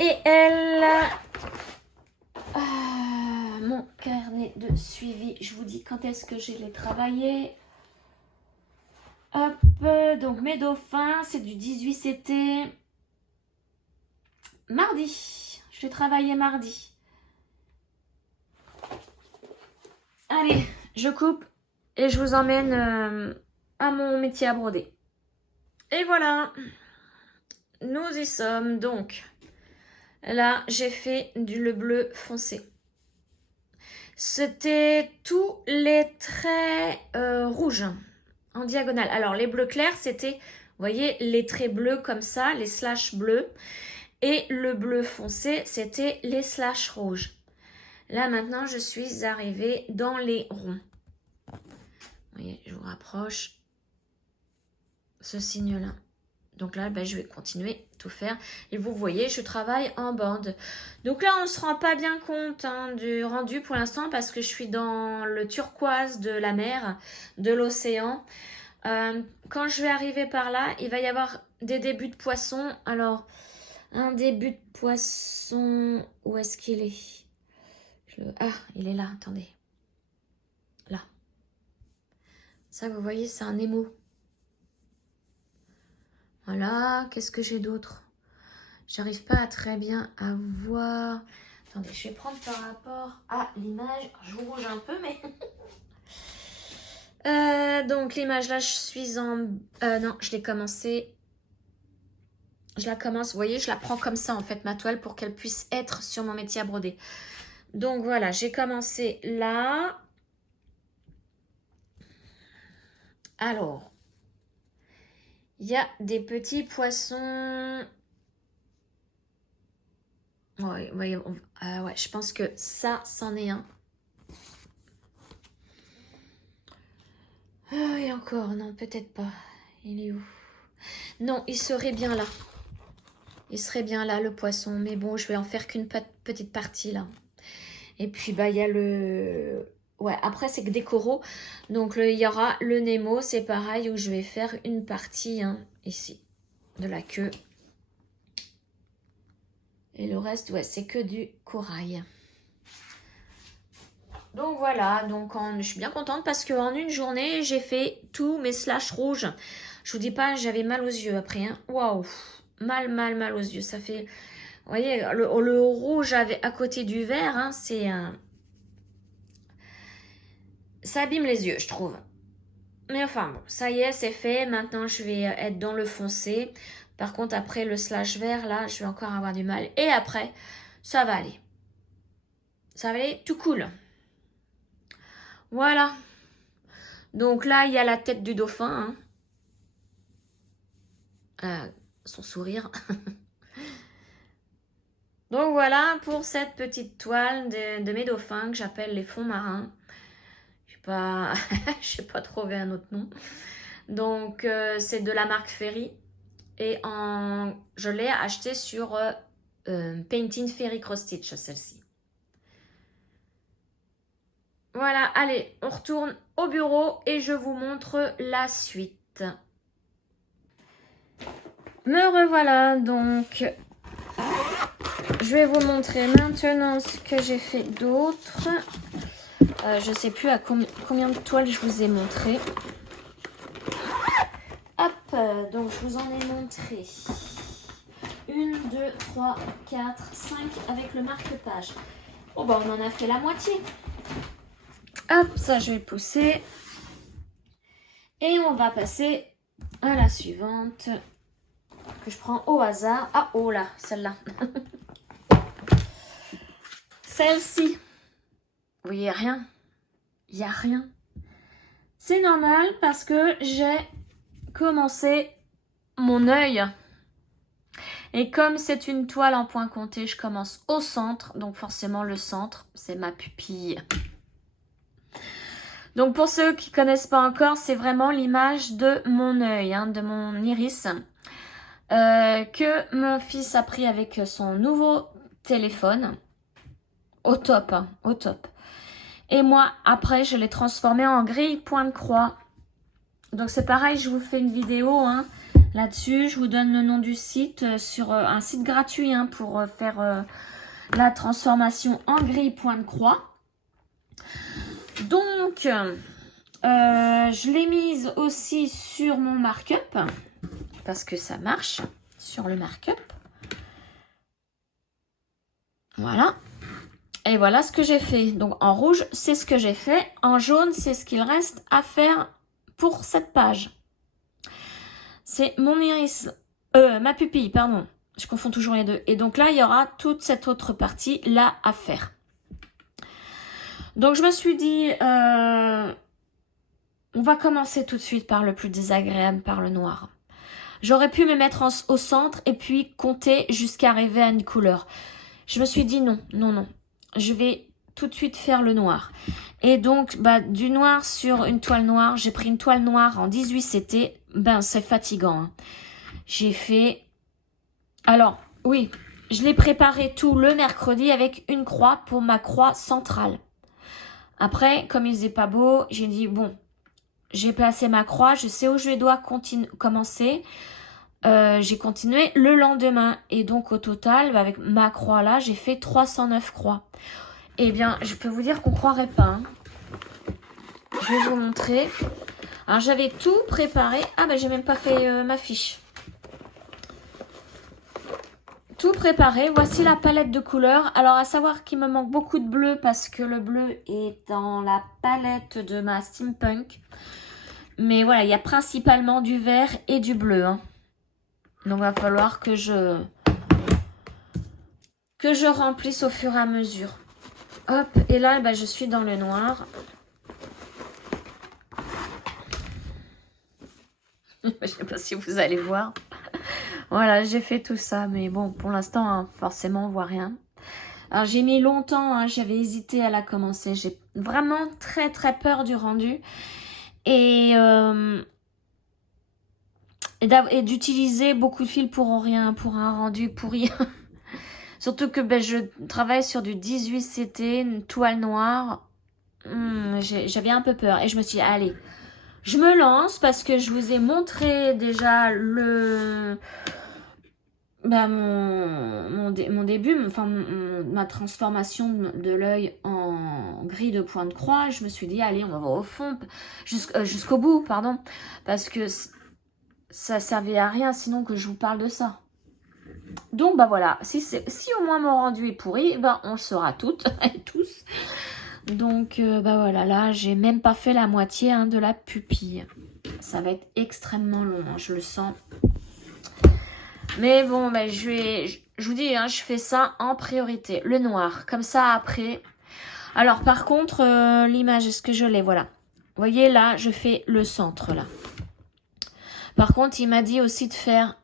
Et elle... mon carnet de suivi. Je vous dis quand est-ce que je l'ai travaillé. Hop, donc mes dauphins, c'est du 18, c'était mardi. Je l'ai travaillé mardi. Allez, je coupe et je vous emmène à mon métier à broder. Et voilà, nous y sommes. Donc, là, j'ai fait le bleu foncé. C'était tous les traits rouges. En diagonale. Alors, les bleus clairs, c'était, vous voyez, les traits bleus comme ça, les slash bleus. Et le bleu foncé, c'était les slash rouges. Là, maintenant, je suis arrivée dans les ronds. Vous voyez, je vous rapproche ce signe-là. Donc là, ben, je vais continuer tout faire. Et vous voyez, je travaille en bande. Donc là, on ne se rend pas bien compte du rendu pour l'instant parce que je suis dans le turquoise de la mer, de l'océan. Quand je vais arriver par là, il va y avoir des débuts de poisson. Alors, un début de poisson, où est-ce qu'il est, Ah, il est là, attendez. Là. Ça, vous voyez, c'est un émo. Voilà, qu'est-ce que j'ai d'autre? J'arrive pas à très bien à voir. Attendez, je vais prendre par rapport à l'image. Je vous bouge un peu, mais... donc, l'image, là, je suis en... non, je l'ai commencé... Je la commence, vous voyez, je la prends comme ça, en fait, ma toile, pour qu'elle puisse être sur mon métier à broder. Donc, voilà, j'ai commencé là. Alors... Il y a des petits poissons. Ouais, ouais, ouais, je pense que ça, c'en est un. Et encore, non, peut-être pas. Il est où? Non, il serait bien là. Il serait bien là, le poisson. Mais bon, je vais en faire qu'une petite partie là. Et puis, bah, il y a le... Ouais, après, c'est que des coraux. Donc, il y aura le Nemo, c'est pareil, où je vais faire une partie, ici, de la queue. Et le reste, ouais, c'est que du corail. Donc voilà, donc je suis bien contente parce qu'en une journée, j'ai fait tous mes slash rouges. Je vous dis pas, j'avais mal aux yeux après. Waouh, mal aux yeux. Ça fait, vous voyez, le rouge à côté du vert, c'est ça abîme les yeux, je trouve. Mais enfin bon, ça y est, c'est fait. Maintenant, je vais être dans le foncé. Par contre, après le slash vert, là, je vais encore avoir du mal. Et après, ça va aller. Ça va aller tout cool. Voilà. Donc là, il y a la tête du dauphin. Son sourire. Donc voilà pour cette petite toile de mes dauphins que j'appelle les fonds marins. Je sais pas trouvé un autre nom. Donc c'est de la marque Ferry. Et je l'ai acheté sur Painting Ferry Cross Stitch, celle-ci. Voilà, allez, on retourne au bureau et je vous montre la suite. Me revoilà, donc je vais vous montrer maintenant ce que j'ai fait d'autre. Je ne sais plus à combien de toiles je vous ai montré. Hop, donc je vous en ai montré 1, 2, 3, 4, 5 avec le marque-page. Bon, bah on en a fait la moitié. Hop, ça je vais le pousser. Et on va passer à la suivante. que je prends au hasard. Ah, oh là, celle-là. Celle-ci. Vous voyez, rien. Il n'y a rien. C'est normal parce que j'ai commencé mon œil. Et comme c'est une toile en point compté, je commence au centre. Donc forcément, le centre, c'est ma pupille. Donc pour ceux qui ne connaissent pas encore, c'est vraiment l'image de mon œil, hein, de mon iris. Que mon fils a pris avec son nouveau téléphone. Au top, hein, au top. Et moi, après, je l'ai transformé en grille point de croix. Donc c'est pareil, je vous fais une vidéo hein, là-dessus. Je vous donne le nom du site sur un site gratuit hein, pour faire la transformation en grille point de croix. Donc, je l'ai mise aussi sur mon mark-up parce que ça marche sur le mark-up. Voilà. Et voilà ce que j'ai fait. Donc en rouge, c'est ce que j'ai fait. En jaune, c'est ce qu'il reste à faire pour cette page. C'est mon iris, ma pupille, pardon. Je confonds toujours les deux. Et donc là, il y aura toute cette autre partie là à faire. Donc je me suis dit, on va commencer tout de suite par le plus désagréable, par le noir. J'aurais pu me mettre au centre et puis compter jusqu'à arriver à une couleur. Je me suis dit non, non, non. Je vais tout de suite faire le noir. Et donc, du noir sur une toile noire, j'ai pris une toile noire en 18 CT. C'est fatigant. Hein. J'ai fait... Alors, oui, je l'ai préparé tout le mercredi avec une croix pour ma croix centrale. Après, comme il faisait pas beau, j'ai dit, bon, j'ai placé ma croix, je sais où je dois commencer. J'ai continué le lendemain. Et donc, au total, avec ma croix là, j'ai fait 309 croix. Eh bien, je peux vous dire qu'on ne croirait pas. Hein. Je vais vous montrer. Alors, j'avais tout préparé. Ah, j'ai même pas fait ma fiche. Tout préparé. Voici la palette de couleurs. Alors, à savoir qu'il me manque beaucoup de bleu parce que le bleu est dans la palette de ma Steampunk. Mais voilà, il y a principalement du vert et du bleu. Hein. Donc, il va falloir que je remplisse au fur et à mesure. Hop, et là, je suis dans le noir. Je ne sais pas si vous allez voir. Voilà, j'ai fait tout ça. Mais bon, pour l'instant, hein, forcément, on ne voit rien. Alors, j'ai mis longtemps. Hein, j'avais hésité à la commencer. J'ai vraiment très, très peur du rendu. Et d'utiliser beaucoup de fils pour rien, pour un rendu pourri. Surtout que je travaille sur du 18 CT, une toile noire. J'avais un peu peur. Et je me suis dit, allez, je me lance parce que je vous ai montré déjà mon début, ma transformation de l'œil en grille de point de croix. Je me suis dit, allez, on va voir au fond, jusqu'au bout, pardon. Parce que ça servait à rien sinon que je vous parle de ça. Donc voilà, si au moins mon rendu est pourri, on le saura toutes et tous. Donc voilà, là j'ai même pas fait la moitié de la pupille. Ça va être extrêmement long, hein, je le sens. Mais bon, je vous dis, hein, je fais ça en priorité. Le noir, comme ça après. Alors par contre, l'image, est-ce que je l'ai? Voilà. Vous voyez là, je fais le centre là. Par contre, il m'a dit aussi de faire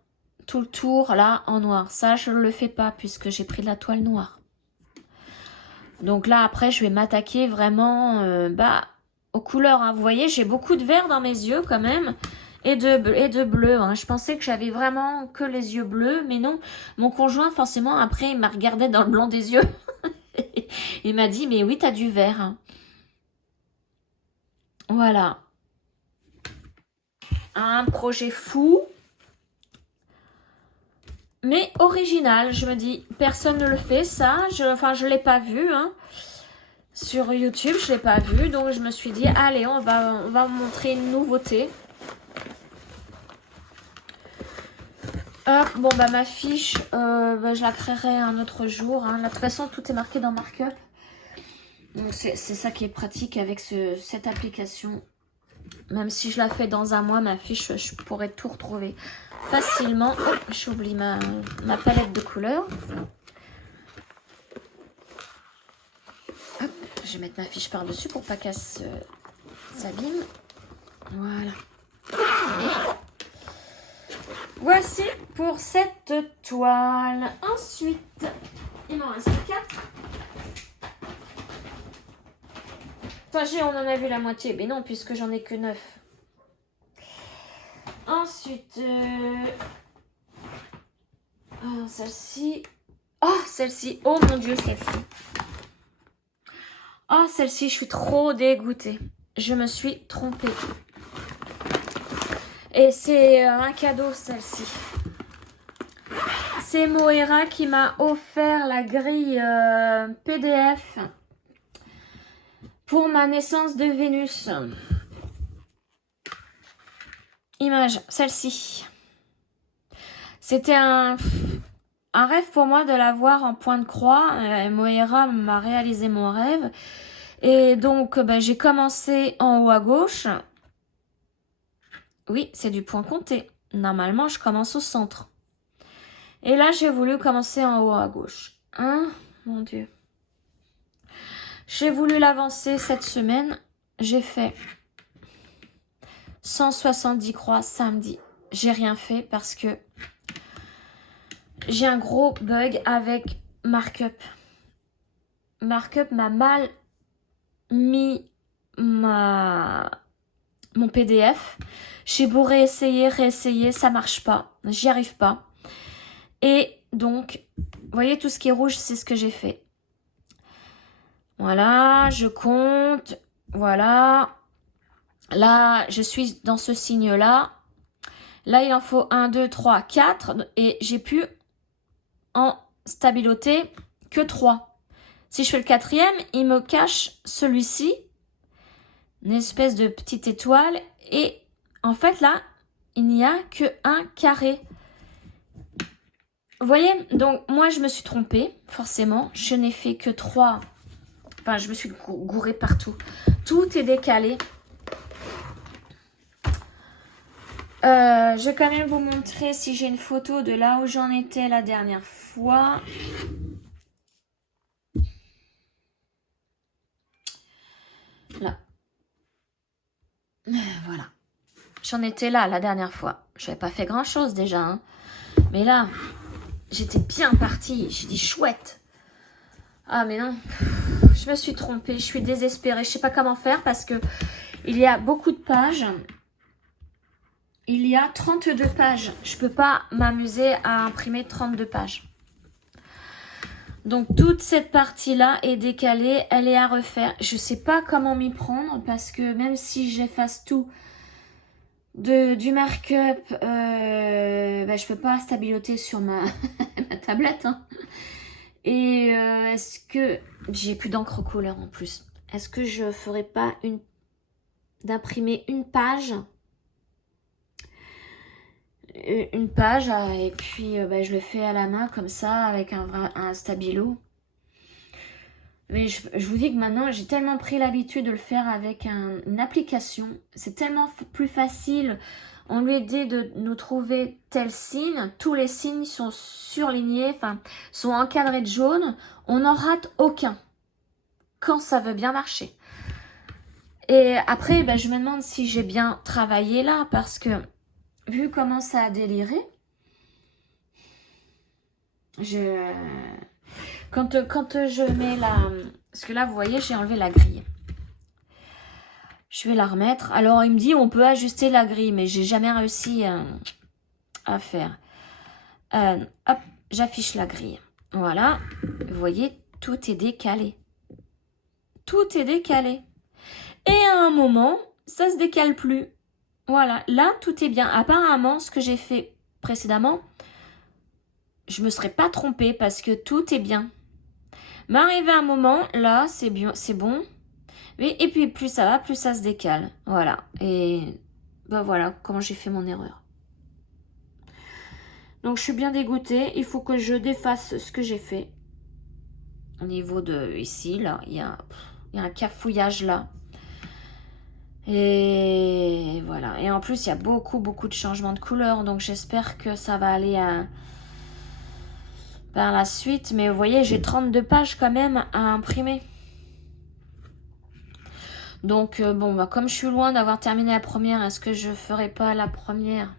tout le tour là en noir. Ça, je ne le fais pas puisque j'ai pris de la toile noire. Donc là, après, je vais m'attaquer vraiment aux couleurs. Hein. Vous voyez, j'ai beaucoup de vert dans mes yeux quand même et de bleu. Hein. Je pensais que j'avais vraiment que les yeux bleus, mais non. Mon conjoint, forcément, après, il m'a regardé dans le blanc des yeux. Il m'a dit, mais oui, tu as du vert. Hein. Voilà. Un projet fou. Mais original, je me dis, personne ne le fait ça, je l'ai pas vu, hein. Sur YouTube, je l'ai pas vu, donc je me suis dit, allez, on va vous montrer une nouveauté. Hop, bon ma fiche, je la créerai un autre jour, hein. De toute façon, tout est marqué dans Markup. Donc c'est ça qui est pratique avec cette application. Même si je la fais dans un mois, ma fiche, je pourrais tout retrouver facilement. Oh, j'oublie ma palette de couleurs. Hop, je vais mettre ma fiche par-dessus pour pas qu'elle s'abîme. Voilà. Voici pour cette toile. Ensuite, il m'en reste 4. On en a vu la moitié, mais non, puisque j'en ai que 9. Ensuite, celle-ci. Oh, celle-ci. Oh mon Dieu, celle-ci. Oh, celle-ci, je suis trop dégoûtée. Je me suis trompée. Et c'est un cadeau, celle-ci. C'est Moira qui m'a offert la grille PDF pour ma naissance de Vénus. Image, celle-ci. C'était un rêve pour moi de la voir en point de croix. Moira m'a réalisé mon rêve. Et donc, j'ai commencé en haut à gauche. Oui, c'est du point compté. Normalement, je commence au centre. Et là, j'ai voulu commencer en haut à gauche. Hein, mon Dieu. J'ai voulu l'avancer cette semaine. J'ai fait 170 croix samedi. J'ai rien fait parce que j'ai un gros bug avec Markup. Markup m'a mal mis mon PDF. J'ai beau réessayer, ça marche pas. J'y arrive pas. Et donc, vous voyez tout ce qui est rouge, c'est ce que j'ai fait. Voilà, je compte. Voilà. Là, je suis dans ce signe-là. Là, il en faut 1, 2, 3, 4. Et j'ai pu en stabiloter que 3. Si je fais le 4e, il me cache celui-ci. Une espèce de petite étoile. Et en fait, là, il n'y a que un carré. Vous voyez, donc moi, je me suis trompée, forcément. Je n'ai fait que 3. Enfin, je me suis gourée partout. Tout est décalé. Je vais quand même vous montrer si j'ai une photo de là où j'en étais la dernière fois. Là. Voilà. J'en étais là la dernière fois. Je n'avais pas fait grand chose déjà. Hein. Mais là, j'étais bien partie. J'ai dit chouette. Ah mais non. Je me suis trompée. Je suis désespérée. Je ne sais pas comment faire parce que il y a beaucoup de pages. Il y a 32 pages. Je ne peux pas m'amuser à imprimer 32 pages. Donc, toute cette partie-là est décalée. Elle est à refaire. Je ne sais pas comment m'y prendre parce que même si j'efface tout du markup, je ne peux pas stabiloter sur ma tablette. Hein. Et est-ce que... J'ai plus d'encre couleur en plus. Est-ce que je ne ferais pas d'imprimer une page et puis je le fais à la main comme ça avec un stabilo. Mais je vous dis que maintenant j'ai tellement pris l'habitude de le faire avec une application. C'est tellement plus facile. On lui dit de nous trouver tel signe. Tous les signes sont surlignés, enfin sont encadrés de jaune. On n'en rate aucun quand ça veut bien marcher. Et après je me demande si j'ai bien travaillé là parce que vu comment ça a déliré, quand je mets la... Parce que là, vous voyez, j'ai enlevé la grille. Je vais la remettre. Alors, il me dit, on peut ajuster la grille, mais j'ai jamais réussi à faire. Hop, j'affiche la grille. Voilà. Vous voyez, tout est décalé. Tout est décalé. Et à un moment, ça se décale plus. Voilà, là, tout est bien. Apparemment, ce que j'ai fait précédemment, je ne me serais pas trompée parce que tout est bien. Mais arrivé à un moment, là, c'est bien, c'est bon. Et puis, plus ça va, plus ça se décale. Voilà. Et voilà comment j'ai fait mon erreur. Donc, je suis bien dégoûtée. Il faut que je défasse ce que j'ai fait. Au niveau de ici, là, il y a un cafouillage là. Et voilà. Et en plus, il y a beaucoup de changements de couleurs. Donc, j'espère que ça va aller par la suite. Mais vous voyez, j'ai 32 pages quand même à imprimer. Donc, bon, bah, comme je suis loin d'avoir terminé la première, est-ce que je ferai pas la première?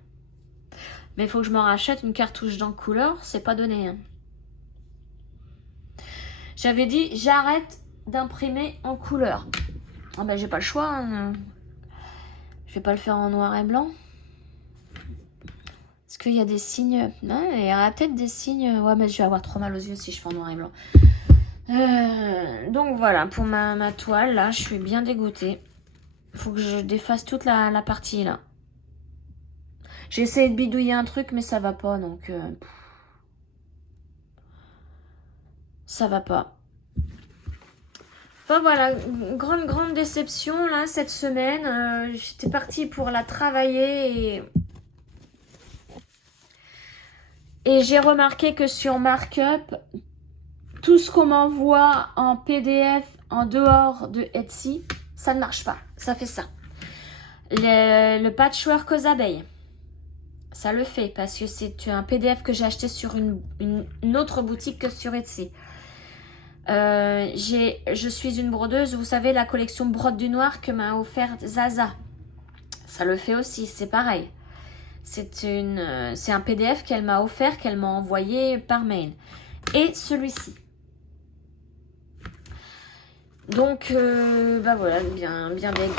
Mais il faut que je me rachète une cartouche d'encre couleur. C'est pas donné. Hein. J'avais dit, j'arrête d'imprimer en couleur. Ah ben, j'ai pas le choix. Hein. Je vais pas le faire en noir et blanc. Est-ce qu'il y a des signes? Non, il y aura peut-être des signes. Ouais, mais je vais avoir trop mal aux yeux si je fais en noir et blanc. Donc voilà, pour ma toile, là, je suis bien dégoûtée. Faut que je défasse toute la partie, là. J'ai essayé de bidouiller un truc, mais ça va pas, donc... ça va pas. Enfin voilà, grande déception, là, cette semaine. J'étais partie pour la travailler et j'ai remarqué que sur Markup, tout ce qu'on m'envoie en PDF en dehors de Etsy, ça ne marche pas. Ça fait ça. Le patchwork aux abeilles, ça le fait parce que c'est un PDF que j'ai acheté sur une autre boutique que sur Etsy. Je suis une brodeuse, vous savez, la collection Brode du Noir que m'a offert Zaza. Ça le fait aussi, c'est pareil. C'est un PDF qu'elle m'a offert, qu'elle m'a envoyé par mail. Et celui-ci. Donc, bah voilà, bien deg.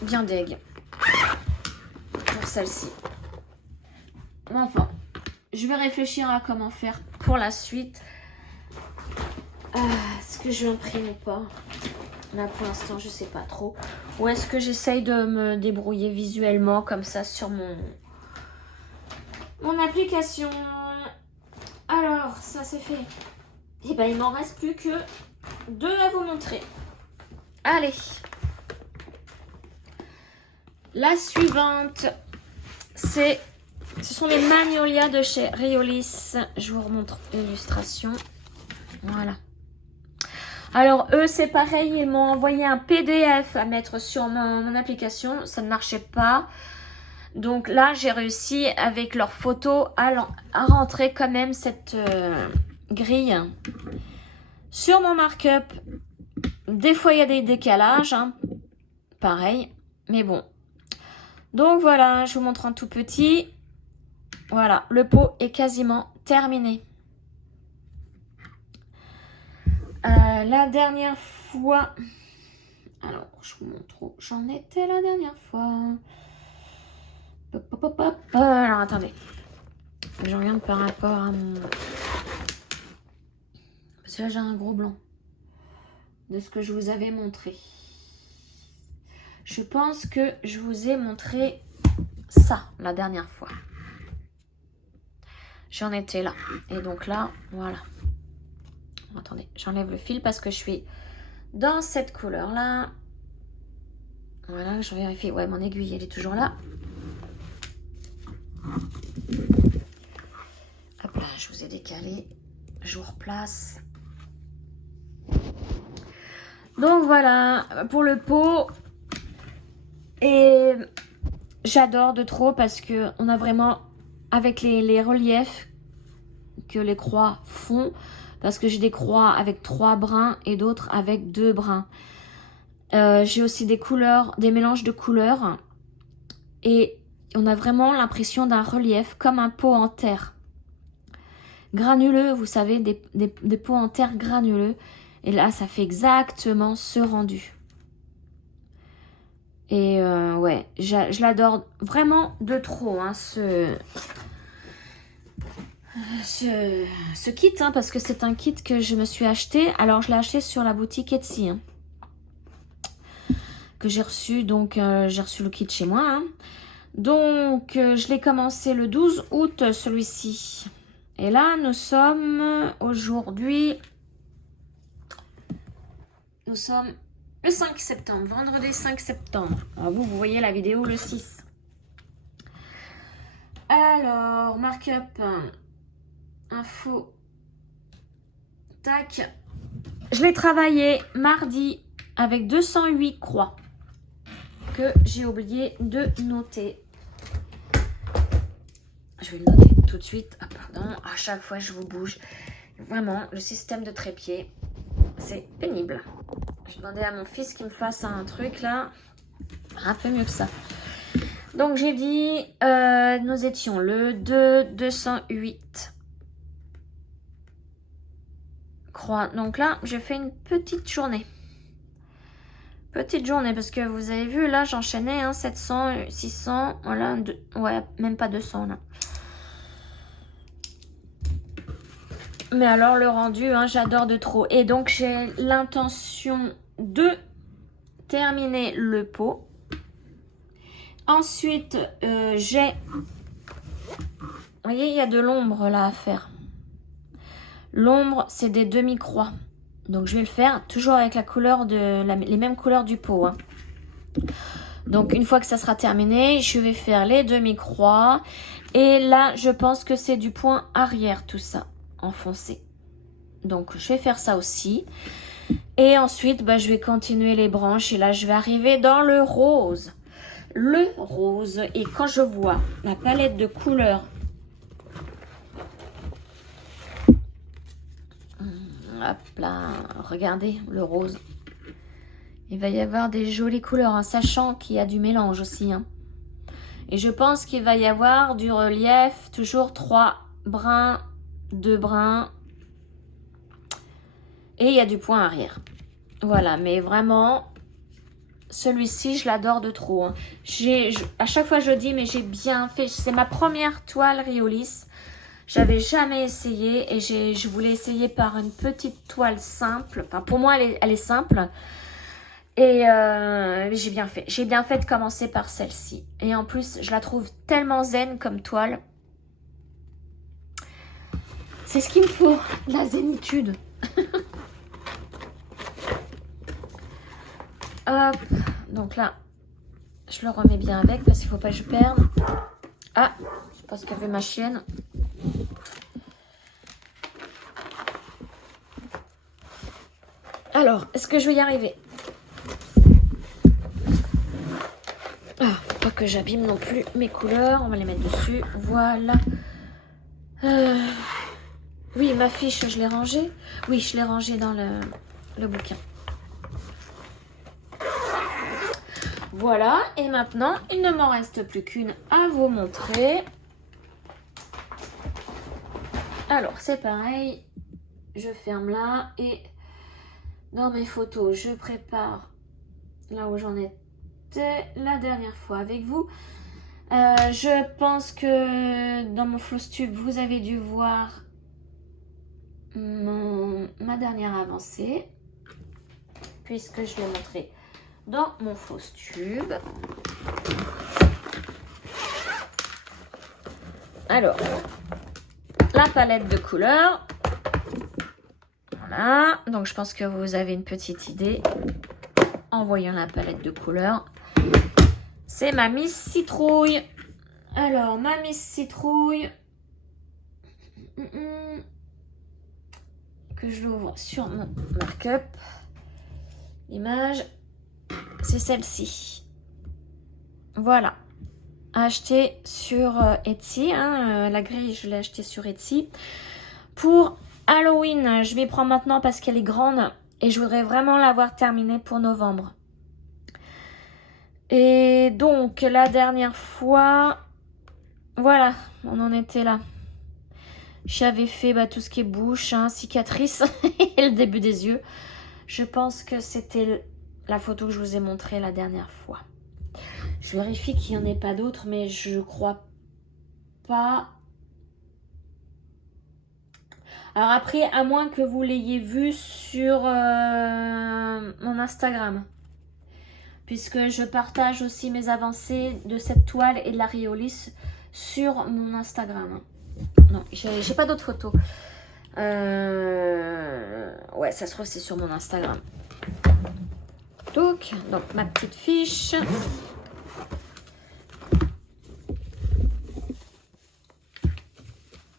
Bien deg. Pour celle-ci. Enfin, je vais réfléchir à comment faire pour la suite. Est-ce que je l'imprime ou pas? Là, pour l'instant, je sais pas trop. Ou est-ce que j'essaye de me débrouiller visuellement comme ça sur mon application? Alors, ça c'est fait. Et ben, il m'en reste plus que 2 à vous montrer. Allez. La suivante, ce sont les magnolias de chez Riolis. Je vous remontre l'illustration. Voilà. Alors, eux, c'est pareil. Ils m'ont envoyé un PDF à mettre sur mon application. Ça ne marchait pas. Donc là, j'ai réussi avec leurs photos à rentrer quand même cette grille sur mon markup. Des fois, il y a des décalages. Hein. Pareil. Mais bon. Donc voilà, je vous montre en tout petit. Voilà, le pot est quasiment terminé. La dernière fois... Alors, je vous montre où j'en étais la dernière fois. Alors, attendez. Je regarde par rapport à mon... Parce que là, j'ai un gros blanc. De ce que je vous avais montré. Je pense que je vous ai montré ça la dernière fois. J'en étais là. Et donc là, voilà. Attendez, j'enlève le fil parce que je suis dans cette couleur-là. Voilà, je vérifie. Ouais, mon aiguille, elle est toujours là. Hop là, je vous ai décalé. Je vous replace. Donc voilà, pour le pot. Et j'adore de trop parce que on a vraiment, avec les reliefs que les croix font, parce que j'ai des croix avec 3 brins et d'autres avec 2 brins. J'ai aussi des couleurs, des mélanges de couleurs. Et on a vraiment l'impression d'un relief comme un pot en terre. Granuleux, vous savez, des pots en terre granuleux. Et là, ça fait exactement ce rendu. Et ouais, je l'adore vraiment de trop, hein, ce kit, hein, parce que c'est un kit que je me suis acheté. Alors, je l'ai acheté sur la boutique Etsy, hein, que j'ai reçu. Donc, j'ai reçu le kit chez moi. Hein. Donc, je l'ai commencé le 12 août, celui-ci. Et là, nous sommes aujourd'hui... Nous sommes le 5 septembre, vendredi 5 septembre. Alors vous voyez la vidéo le 6. Alors, markup, info, tac. Je l'ai travaillé mardi avec 208 croix. que j'ai oublié de noter. Je vais le noter tout de suite. Ah pardon, à chaque fois je vous bouge. Vraiment, le système de trépied, c'est pénible. Je demandais à mon fils qu'il me fasse un truc là, un peu mieux que ça. Donc j'ai dit, nous étions le 208. Croix. Donc là, j'ai fait une petite journée. Petite journée, parce que vous avez vu, là, j'enchaînais, hein, 700, 600, voilà, ouais, même pas 200, là. Mais alors, le rendu, hein, j'adore de trop. Et donc, j'ai l'intention de terminer le pot. Ensuite, j'ai... Vous voyez, il y a de l'ombre, là, à faire. L'ombre, c'est des demi-croix. Donc, je vais le faire toujours avec la couleur les mêmes couleurs du pot, hein. Donc, une fois que ça sera terminé, je vais faire les demi-croix. Et là, je pense que c'est du point arrière, tout ça, enfoncé. Donc, je vais faire ça aussi. Et ensuite, bah, je vais continuer les branches. Et là, je vais arriver dans le rose. Le rose. Et quand je vois la palette de couleurs... Hop là, regardez le rose. Il va y avoir des jolies couleurs, hein, sachant qu'il y a du mélange aussi, hein. Et je pense qu'il va y avoir du relief, toujours 3 brins, 2 brins. Et il y a du point arrière. Voilà, mais vraiment, celui-ci, je l'adore de trop, hein. À chaque fois, je dis, mais j'ai bien fait. C'est ma première toile Riolis. J'avais jamais essayé et je voulais essayer par une petite toile simple. Enfin, pour moi, elle est simple. Et j'ai bien fait. J'ai bien fait de commencer par celle-ci. Et en plus, je la trouve tellement zen comme toile. C'est ce qu'il me faut, la zénitude. Hop. Donc là, je le remets bien avec parce qu'il ne faut pas que je perde. Ah, je sais pas ce qu'a fait ma chienne. Alors, est-ce que je vais y arriver? Ah, faut pas que j'abîme non plus mes couleurs. On va les mettre dessus. Voilà. Oui, ma fiche, je l'ai rangée. Oui, je l'ai rangée dans le bouquin. Voilà. Et maintenant, il ne m'en reste plus qu'une à vous montrer. Alors, c'est pareil. Je ferme là et... Dans mes photos, je prépare là où j'en étais la dernière fois avec vous. Je pense que dans mon Flowstube, vous avez dû voir ma dernière avancée, puisque je l'ai montré dans mon Flowstube. Alors, la palette de couleurs. Voilà, donc je pense que vous avez une petite idée en voyant la palette de couleurs. C'est ma Miss Citrouille. Alors, ma Miss Citrouille, que je l'ouvre sur mon mark-up. L'image, c'est celle-ci. Voilà, acheté sur Etsy. Hein, la grille, je l'ai acheté sur Etsy. Pour Halloween, je vais prendre maintenant parce qu'elle est grande et je voudrais vraiment l'avoir terminée pour novembre. Et donc, la dernière fois, voilà, on en était là. J'avais fait tout ce qui est bouche, hein, cicatrice et le début des yeux. Je pense que c'était la photo que je vous ai montrée la dernière fois. Je vérifie qu'il n'y en ait pas d'autres, mais je crois pas. Alors après, à moins que vous l'ayez vu sur mon Instagram. Puisque je partage aussi mes avancées de cette toile et de la Riolis sur mon Instagram. Non, j'ai pas d'autres photos. Ouais, ça se trouve c'est sur mon Instagram. Donc ma petite fiche.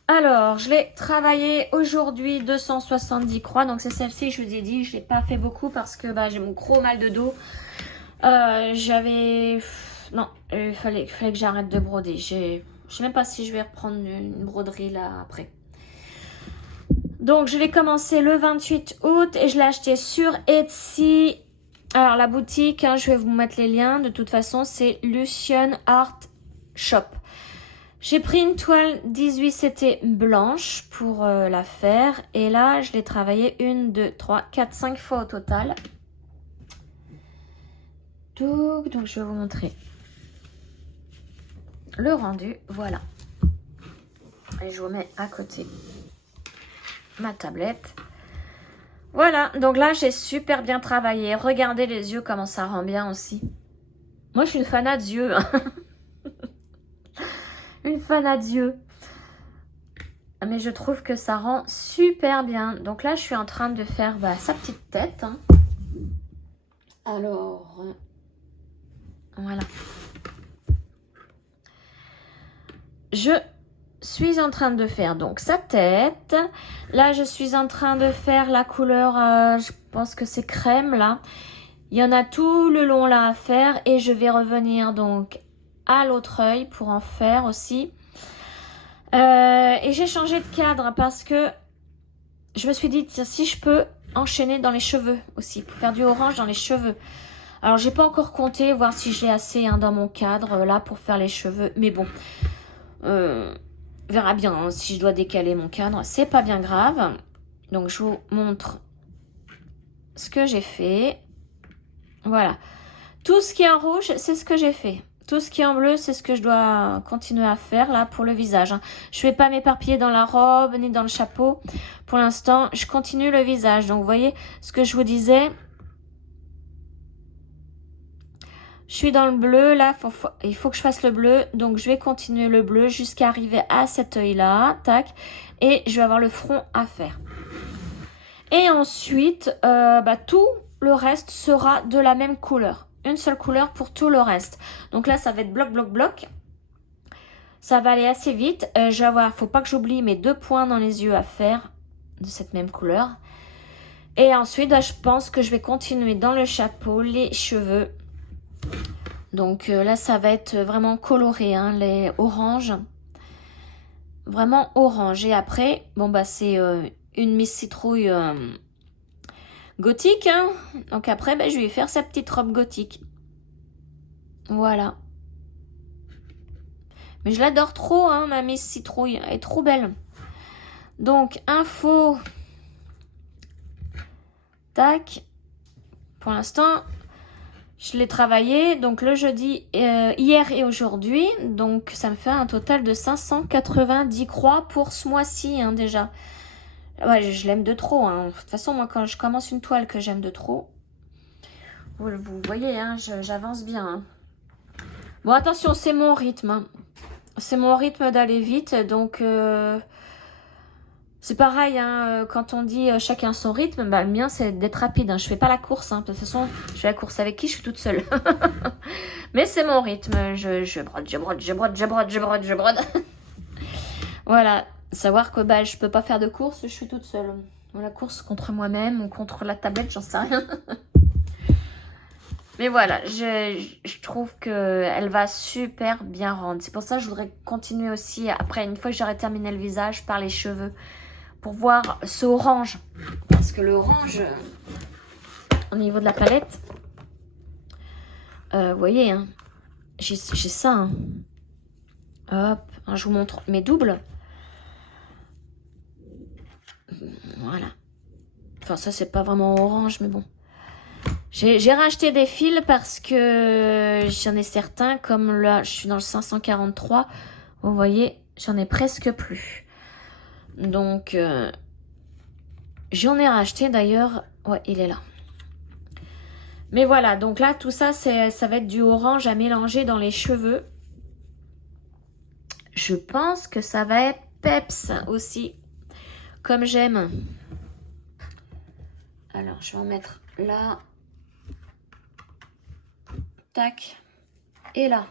Alors, je l'ai travaillé aujourd'hui 270 croix. Donc c'est celle-ci, je vous ai dit, je l'ai pas fait beaucoup parce que j'ai mon gros mal de dos. J'avais... Non, il fallait que j'arrête de broder. Je sais même pas si je vais reprendre une broderie là après. Donc, je l'ai commencé le 28 août et je l'ai acheté sur Etsy. Alors, la boutique, hein, je vais vous mettre les liens. De toute façon, c'est Lucian Art Shop. J'ai pris une toile 18 CT blanche pour la faire. Et là, je l'ai travaillé 1, 2, 3, 4, 5 fois au total. Donc, je vais vous montrer le rendu. Voilà. Et je vous mets à côté ma tablette. Voilà, donc là j'ai super bien travaillé. Regardez les yeux, comment ça rend bien aussi. Moi je suis une fanat d'yeux. Une fanat d'yeux. Mais je trouve que ça rend super bien. Donc là je suis en train de faire sa petite tête. Hein. Alors, voilà. Je suis en train de faire donc sa tête. Là, je suis en train de faire la couleur, je pense que c'est crème là. Il y en a tout le long là à faire et je vais revenir donc à l'autre œil pour en faire aussi. Et j'ai changé de cadre parce que je me suis dit, tiens, si je peux enchaîner dans les cheveux aussi, pour faire du orange dans les cheveux. Alors, j'ai pas encore compté, voir si j'ai assez dans mon cadre là pour faire les cheveux. Mais bon, verra bien hein, si je dois décaler mon cadre, c'est pas bien grave. Donc je vous montre ce que j'ai fait. Voilà, tout ce qui est en rouge c'est ce que j'ai fait, tout ce qui est en bleu c'est ce que je dois continuer à faire là pour le visage. Je vais pas m'éparpiller dans la robe ni dans le chapeau pour l'instant, je continue le visage. Donc vous voyez ce que je vous disais, je suis dans le bleu, là, il faut que je fasse le bleu. Donc, je vais continuer le bleu jusqu'à arriver à cet œil-là. Tac. Et je vais avoir le front à faire. Et ensuite, tout le reste sera de la même couleur. Une seule couleur pour tout le reste. Donc là, ça va être bloc, bloc, bloc. Ça va aller assez vite. Je vais avoir, faut pas que j'oublie mes 2 points dans les yeux à faire de cette même couleur. Et ensuite, je pense que je vais continuer dans le chapeau, les cheveux. Donc là, ça va être vraiment coloré, hein, les oranges. Vraiment orange. Et après, c'est une Miss Citrouille gothique. Hein. Donc après, je vais faire sa petite robe gothique. Voilà. Mais je l'adore trop, hein, ma Miss Citrouille. Elle est trop belle. Donc, info. Tac. Pour l'instant... Je l'ai travaillé donc le jeudi, hier et aujourd'hui. Donc ça me fait un total de 590 croix pour ce mois-ci hein, déjà. Ouais, je l'aime de trop. Hein. De toute façon, moi quand je commence une toile que j'aime de trop, vous voyez, hein, j'avance bien. Hein. Bon, attention, c'est mon rythme. Hein. C'est mon rythme d'aller vite. Donc c'est pareil, hein, quand on dit chacun son rythme, le mien c'est d'être rapide. Hein. Je fais pas la course, hein. De toute façon, je fais la course avec qui? Je suis toute seule. Mais c'est mon rythme. Je brode, je brode, je brode, je brode, je brode, je brode. Voilà, savoir que je peux pas faire de course, je suis toute seule. La course contre moi-même ou contre la tablette, j'en sais rien. Mais voilà, je trouve qu'elle va super bien rendre. C'est pour ça que je voudrais continuer aussi, après, une fois que j'aurai terminé le visage, par les cheveux. Pour voir ce orange. Parce que le orange, au niveau de la palette, vous voyez, hein, j'ai ça. Hein. Hop, hein, je vous montre mes doubles. Voilà. Enfin, ça, c'est pas vraiment orange, mais bon. J'ai racheté des fils parce que j'en ai certains, comme là, je suis dans le 543. Vous voyez, j'en ai presque plus. Donc, j'en ai racheté d'ailleurs. Ouais, il est là. Mais voilà, donc là, tout ça, ça va être du orange à mélanger dans les cheveux. Je pense que ça va être peps aussi, comme j'aime. Alors, je vais en mettre là. Tac. Et là.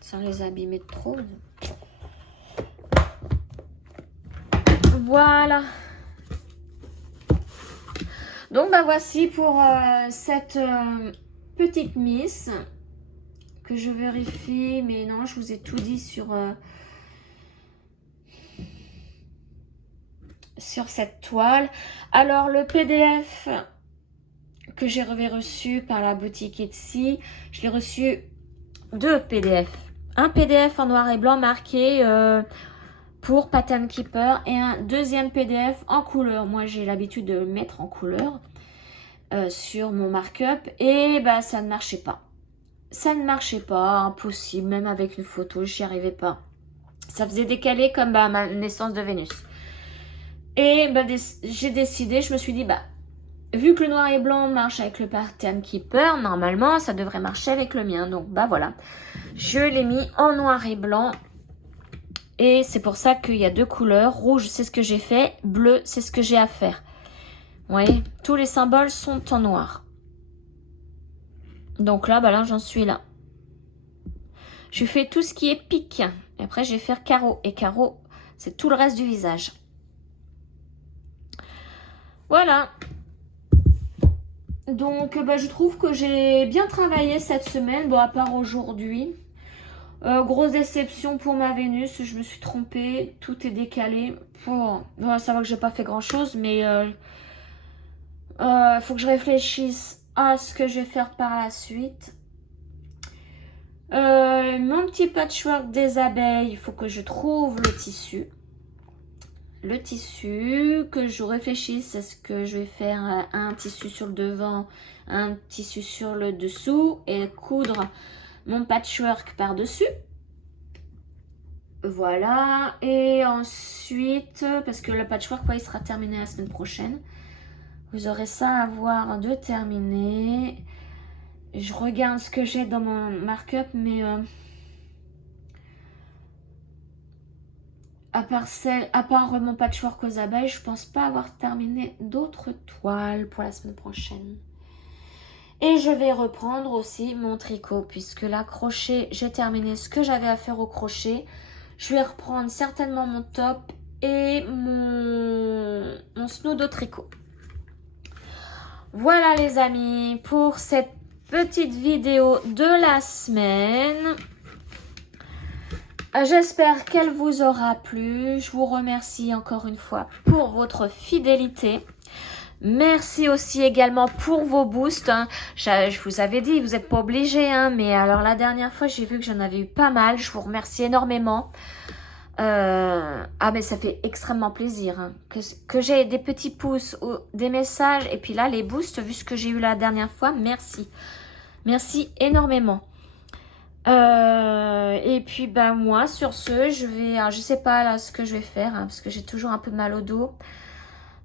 Sans les abîmer de trop. Voilà. Donc bah voici pour cette petite miss que je vérifie, mais non, je vous ai tout dit sur cette toile. Alors le PDF que j'ai reçu par la boutique Etsy, je l'ai reçu 2 PDF. Un PDF en noir et blanc marqué pour Pattern Keeper et un deuxième PDF en couleur. Moi j'ai l'habitude de le mettre en couleur sur mon markup et bah ça ne marchait pas. Ça ne marchait pas, impossible, même avec une photo, j'y arrivais pas. Ça faisait décaler comme bah, ma naissance de Vénus. Et bah, j'ai décidé, je me suis dit, bah, vu que le noir et blanc marche avec le Pattern Keeper, normalement, ça devrait marcher avec le mien. Donc, bah voilà, je l'ai mis en noir et blanc. Et c'est pour ça qu'il y a 2 couleurs. Rouge, c'est ce que j'ai fait. Bleu, c'est ce que j'ai à faire. Vous voyez, tous les symboles sont en noir. Donc là, bah là, j'en suis là. Je fais tout ce qui est pique. Et après, je vais faire carreau. Et carreau, c'est tout le reste du visage. Voilà. Donc, bah, je trouve que j'ai bien travaillé cette semaine. Bon, à part aujourd'hui. Grosse déception pour ma Vénus. Je me suis trompée. Tout est décalé. Bon, ça va que j'ai pas fait grand chose. Mais faut que je réfléchisse à ce que je vais faire par la suite. Mon petit patchwork des abeilles, il faut que je trouve le tissu. Le tissu, que je réfléchisse à ce que je vais faire, un tissu sur le devant, un tissu sur le dessous et coudre mon patchwork par-dessus. Voilà, et ensuite, parce que le patchwork, il sera terminé la semaine prochaine. Vous aurez ça à voir de terminer. Je regarde ce que j'ai dans mon markup, mais à part mon patchwork aux abeilles, je pense pas avoir terminé d'autres toiles pour la semaine prochaine. Et je vais reprendre aussi mon tricot, puisque là, crochet, j'ai terminé ce que j'avais à faire au crochet. Je vais reprendre certainement mon top et mon snood au tricot. Voilà les amis, pour cette petite vidéo de la semaine. J'espère qu'elle vous aura plu. Je vous remercie encore une fois pour votre fidélité. Merci aussi également pour vos boosts. Hein. Je vous avais dit, vous n'êtes pas obligés. Hein, mais alors la dernière fois, j'ai vu que j'en avais eu pas mal. Je vous remercie énormément. Ah mais ça fait extrêmement plaisir. Hein, que j'ai des petits pouces ou des messages. Et puis là, les boosts, vu ce que j'ai eu la dernière fois, merci. Merci énormément. Et puis ben moi sur ce je vais, alors, je sais pas là ce que je vais faire hein, parce que j'ai toujours un peu mal au dos.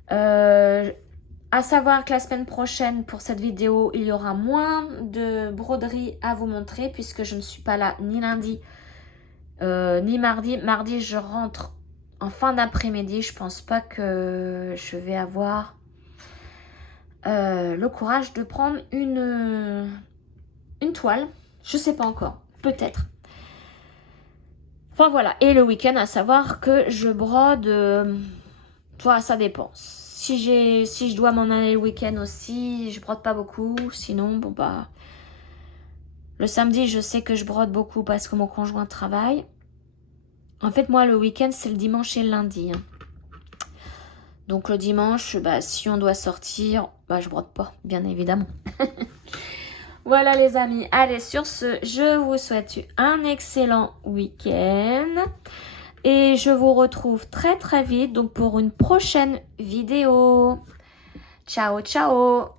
À savoir que la semaine prochaine pour cette vidéo il y aura moins de broderie à vous montrer puisque je ne suis pas là ni lundi ni mardi. Mardi je rentre en fin d'après-midi. Je pense pas que je vais avoir le courage de prendre une toile. Je sais pas encore. Peut-être. Enfin voilà. Et le week-end, à savoir que je brode. Toi, ça dépend. Si je dois m'en aller le week-end aussi, je brode pas beaucoup. Sinon, bon bah. Le samedi, je sais que je brode beaucoup parce que mon conjoint travaille. En fait, moi, le week-end, c'est le dimanche et le lundi. Hein. Donc le dimanche, bah, si on doit sortir, bah, je brode pas, bien évidemment. Voilà les amis, allez sur ce, je vous souhaite un excellent week-end et je vous retrouve très très vite donc pour une prochaine vidéo. Ciao ciao.